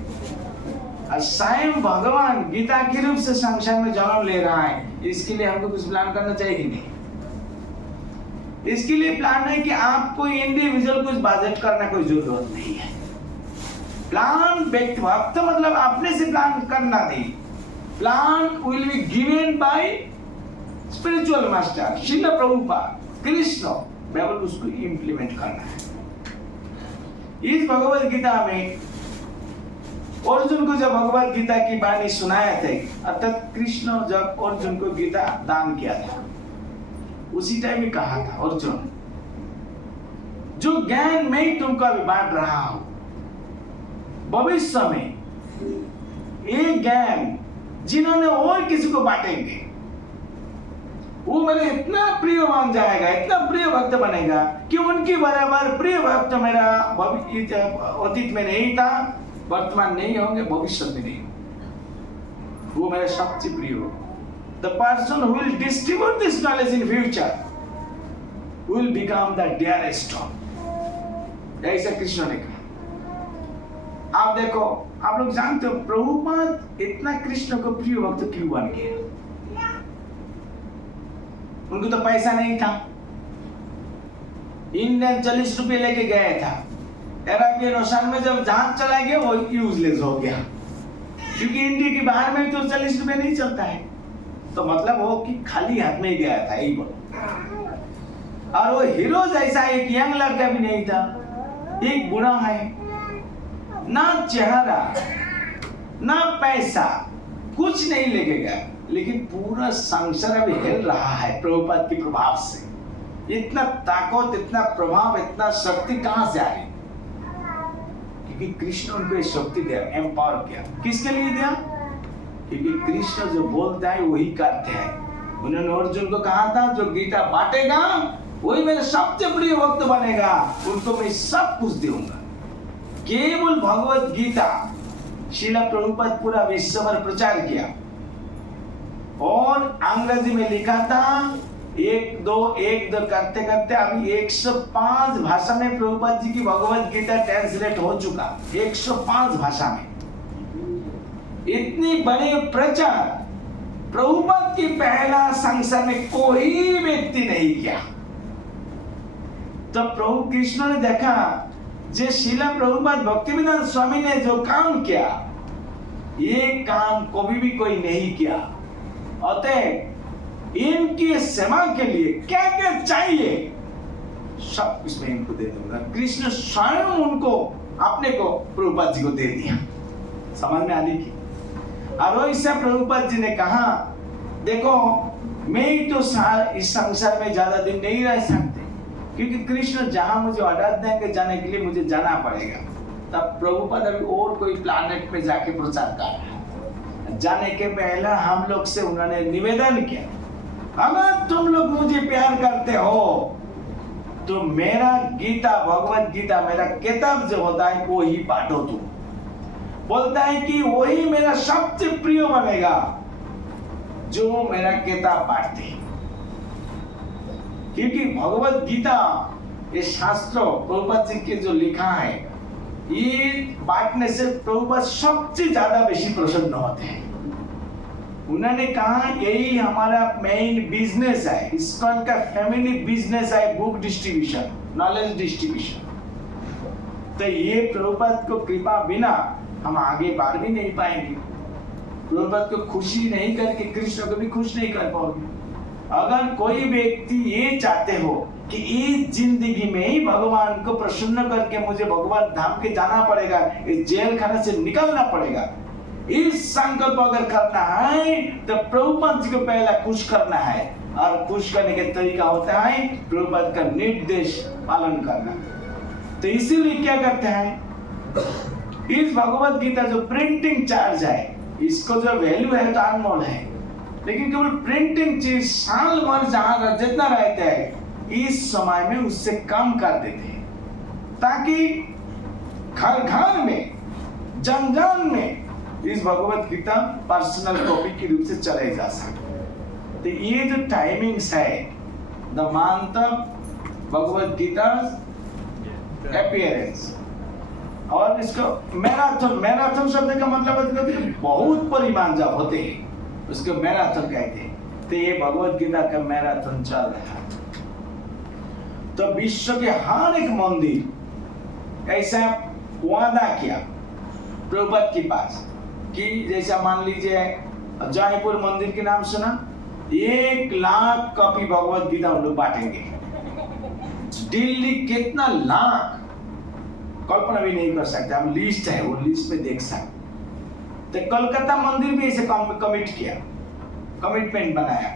और स्वयं भगवान गीता के रूप से संसार में जन्म ले रहा है, इसके लिए हमको कुछ प्लान करना चाहिए कि नहीं? इसके लिए प्लान है कि आपको इंडिविजुअल कुछ बजट करना कोई जरूरत नहीं है। प्लान व्यक्तिगत मतलब अपने से प्लान करना नहीं। Plan will be given by spiritual master Srila Prabhupada Krishna, केवल उसको इम्प्लीमेंट करना है। इस भगवत गीता में अर्जुन को जब भगवत गीता की वाणी सुनाया थे, अर्थात कृष्ण जब अर्जुन को गीता दान किया था, उसी टाइम में कहा था, अर्जुन जो ज्ञान मैं तुमको अभी बांट रहा हूं, भविष्य में ये ज्ञान जिन्होंने और किसी को बांटेंगे वो मेरे इतना प्रिय बन जाएगा, इतना प्रिय भक्त बनेगा कि उनकी बराबर प्रिय भक्त मेरा अतीत में नहीं था, वर्तमान नहीं होंगे, भविष्य में नहीं। वो मेरा सबसे प्रिय हो। The person who will distribute this knowledge in future will become the dearest one। ऐसा कृष्ण ने कहा। आप देखो, आप लोग जानते हो प्रभुपाद इतना कृष्ण को प्रिय भक्त क्यों बन गए? उनको तो पैसा नहीं था। इंडियन 40 रुपए लेके गया था, अरबियन ओशन में जब जहाज चला गया वो यूजलेस हो गया, क्योंकि इंडिया के बाहर में तो 40 रुपए नहीं चलता है। तो मतलब वो कि खाली हाथ में ही गया था, यही बोलो। और वो हीरो जैसा एक यंग लड़का भी नहीं था, एक बूढ़ा है, ना चेहरा ना पैसा, कुछ नहीं लेके गया, लेकिन पूरा संसार अभी हिल रहा है प्रभुपाद के प्रभाव से। इतना ताकत, इतना प्रभाव, इतना शक्ति कहां से आई? क्योंकि कृष्ण उनको ये शक्ति दिया, एम्पावर किया। किसके लिए दिया? क्योंकि कृष्ण जो बोलता है वही करते हैं। उन्होंने अर्जुन को कहा था जो गीता बांटेगा वही मेरे सबसे प्रिय भक्त बनेगा, उनको मैं सब कुछ दूंगा। केवल भगवत गीता श्रील प्रभुपाद पूरा विश्व में प्रचार किया और अंग्रेजी में लिखा था। एक दो करते करते अभी 105 भाषा में प्रभुपाद जी की भगवत गीता ट्रांसलेट हो चुका, 105 भाषा में। इतनी बड़ी प्रचार प्रभुपाद की पहला संसार में कोई व्यक्ति नहीं किया। तो प्रभु कृष्ण ने देखा जो श्रील प्रभुपाद भक्तिवेदांत स्वामी ने जो काम किया, ये काम कभी भी कोई नहीं किया। अतः इनकी सेवा के लिए क्या क्या चाहिए सब कुछ मैं इनको दे दूंगा। कृष्ण स्वयं उनको अपने को प्रभुपाद जी को दे दिया। समझ में आने की। और वैसे प्रभुपाद जी ने कहा देखो मैं ही तो इस संसार में ज्यादा दिन नहीं रह सकते, क्योंकि कृष्ण जहां मुझे ऑर्डर देंगे जाने के लिए मुझे जाना पड़ेगा। तब प्रभुपाद अभी और कोई प्लैनेट पे जाके प्रचार कर रहा है। जाने के पहले हम लोग से उन्होंने निवेदन किया अगर तुम लोग मुझे प्यार करते हो तो मेरा गीता भगवत गीता मेरा किताब जो होता है वो ही बांटो। तुम बोलता है कि वही मेरा सबसे प्रिय बनेगा जो मेरा किताब बांटते, क्योंकि भगवत गीता ये शास्त्र प्रभुपाद जी के जो लिखा है ये बांटने से प्रभुपाद सबसे ज्यादा बेसी प्रसन्न होते हैं। उन्होंने कहा यही हमारा मेन बिजनेस है, इस्कॉन का फैमिली बिजनेस है बुक डिस्ट्रीब्यूशन, नॉलेज डिस्ट्रीब्यूशन। तो ये प्रभुपाद को कृपा बिना हम आगे बढ़ भी नहीं पाएंगे। प्रभुपाद को खुशी नहीं करके कृष्ण को भी खुश नहीं कर पाओगे। अगर कोई व्यक्ति ये चाहते हो कि इस जिंदगी में ही भगवान को प्रसन्न करके मुझे भगवान धाम के जाना पड़ेगा, इस जेल खाना से निकलना पड़ेगा, इस संकल्प अगर करना है तो प्रभुपाद जी को पहला खुश करना है। और खुश करने का तरीका होता है प्रभुपाद का निर्देश पालन करना। तो इसीलिए क्या करते हैं इस भगवत गीता जो प्रिंटिंग चार्ज है इसको जो वैल्यू है तो अनमोल है, लेकिन केवल प्रिंटिंग चीज साल भर जहां जितना रहते हैं इस समय में उससे कम कर देते हैं, ताकि घर घर में जन जन में इस भगवत गीता पर्सनल कॉपी के रूप से चले जा सके। तो ये जो टाइमिंग्स है the month of Bhagavad Gita appearance, और इसको मैराथन शब्द का मतलब है बहुत परिमाण जब होते हैं उसको मैराथन कहते हैं। तो ये भगवत गीता का मैराथन चल रहा है। तो विश्व के हर एक मंदिर ऐसा वादा किया प्रभुपाद के पास कि जैसा मान लीजिए जयपुर मंदिर के नाम सुना, 1 लाख कॉपी भगवत गीता हम लोग बांटेंगे। दिल्ली कितना लाख कल्पना भी नहीं कर सकते, हम लिस्ट है वो लिस्ट में देख सकते। तो कोलकाता मंदिर भी ऐसे कमिट किया, कमिटमेंट बनाया।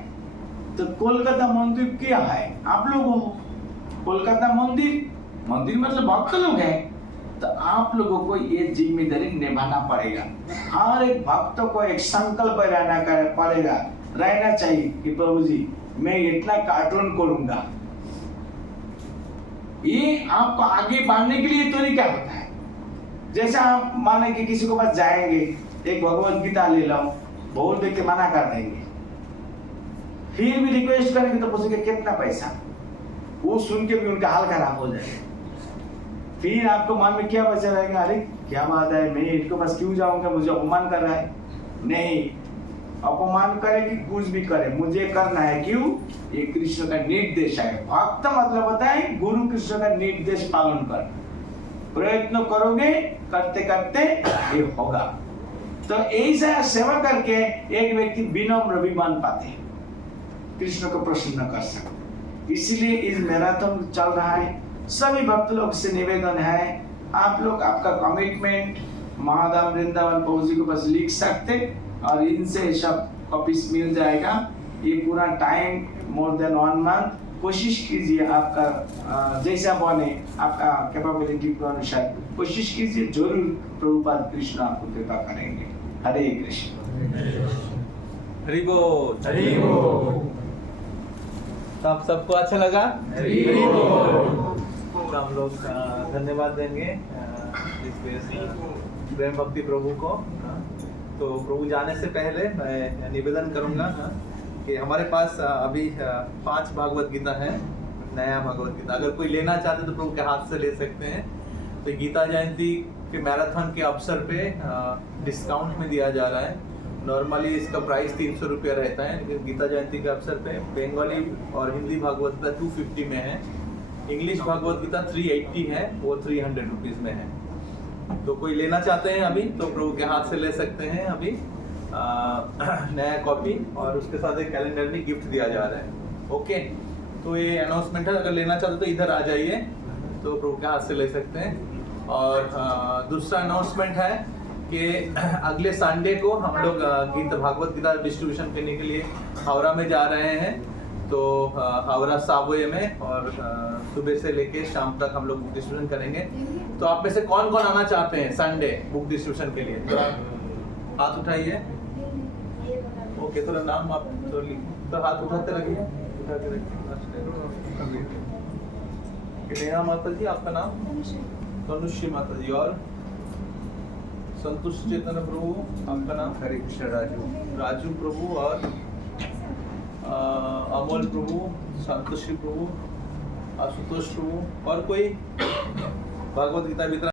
तो कोलकाता मंदिर क्या है आप लोग हो, कोलकाता मंदिर मतलब भक्त लोग हैं, तो आप लोगों को ये जिम्मेदारी निभाना पड़ेगा। हर एक भक्त को एक संकल्प रहना चाहिए कि प्रभु जी मैं इतना कार्टून करूंगा। ये आपको आगे बढ़ने के लिए तरीका होता है। जैसे आप माने कि किसी को पास जाएंगे एक भगवत गीता ले लो, बहुत व्यक्ति मना कर देंगे, फिर भी रिक्वेस्ट करेंगे तो पूछेंगे कितना पैसा, वो सुन के भी उनका हाल खराब हो जाएगा। फिर आपको मन में क्या बचा रहेगा, अरे क्या बात है मैं इनको बस क्यों जाऊंगा, मुझे अपमान कर रहा है। नहीं, अपमान करे कि कुछ भी करे मुझे करना है। क्यों? ये कृष्ण का निर्देश है। भक्त मतलब होता है गुरु कृष्ण का निर्देश पालन कर, प्रयत्न करोगे करते करते ये होगा। तो ऐसा सेवा करके एक व्यक्ति विनम्र भी बन पाते हैं, कृष्ण को प्रसन्न कर सकते। इसलिए इस मैराथन चल रहा है। सभी भक्त लोग से निवेदन है आप लोग आपका कमिटमेंट महाधाम वृंदावन प्रभु जी को बस लिख सकते और इनसे सब कॉपीज मिल जाएगा। ये पूरा टाइम मोर देन 1 मंथ कोशिश कीजिए, आपका जैसा बने आपका कैपेबिलिटी के अनुसार कोशिश कीजिए, जरूर प्रभुपाद कृष्ण आपको कृपा करेंगे। हरे कृष्ण। हरि बोल। हरि बोल। तो आप सबको अच्छा लगा? हरि बोल। तो हम लोग धन्यवाद देंगे प्रेम भक्ति प्रभु को। तो प्रभु जाने से पहले मैं निवेदन करूंगा कि हमारे पास अभी 5 भागवत गीता है, नया भागवत गीता। अगर कोई लेना चाहते तो प्रभु के हाथ से ले सकते हैं। तो गीता जयंती के मैराथन के अवसर पे डिस्काउंट में दिया जा रहा है। नॉर्मली इसका प्राइस 300 रुपया रहता है, लेकिन गीता जयंती के अवसर पे बंगाली और हिंदी भागवत गीता 250 में है, इंग्लिश भागवत गीता 380 है, वो 300 रुपीज़ में है। तो कोई लेना चाहते हैं अभी तो प्रभु के हाथ से ले सकते हैं अभी। नया कॉपी और उसके साथ एक कैलेंडर भी गिफ्ट दिया जा रहा है। ओके, तो ये अनाउंसमेंट है, अगर लेना चाहते तो इधर आ जाइए, तो प्रभु के हाथ से ले सकते हैं। और दूसरा अनाउंसमेंट है कि अगले संडे को हम लोग गीत भागवत गीता डिस्ट्रीब्यूशन करने के लिए हावड़ा में जा रहे हैं। तो हावड़ा साबवे में और सुबह से लेके शाम तक हम लोग बुक डिस्ट्रीब्यूशन करेंगे। तो आप में से कौन कौन आना चाहते हैं संडे बुक डिस्ट्रीब्यूशन के लिए? थोड़ा हाथ उठाइए। ओके, थोड़ा नाम आप तो तो हाथ उठाते रहिए, उठा के रखिए। नेहा माता जी, आपका नाम? तनुश्री माता जी। और संतुष्ट चेतन प्रभु, आपका नाम? हरे कृष्ण राजू। राजू प्रभु। और अमोल प्रभु, संतोषी प्रभु, आशुतोष प्रभु। और कोई भागवत गीता वितरण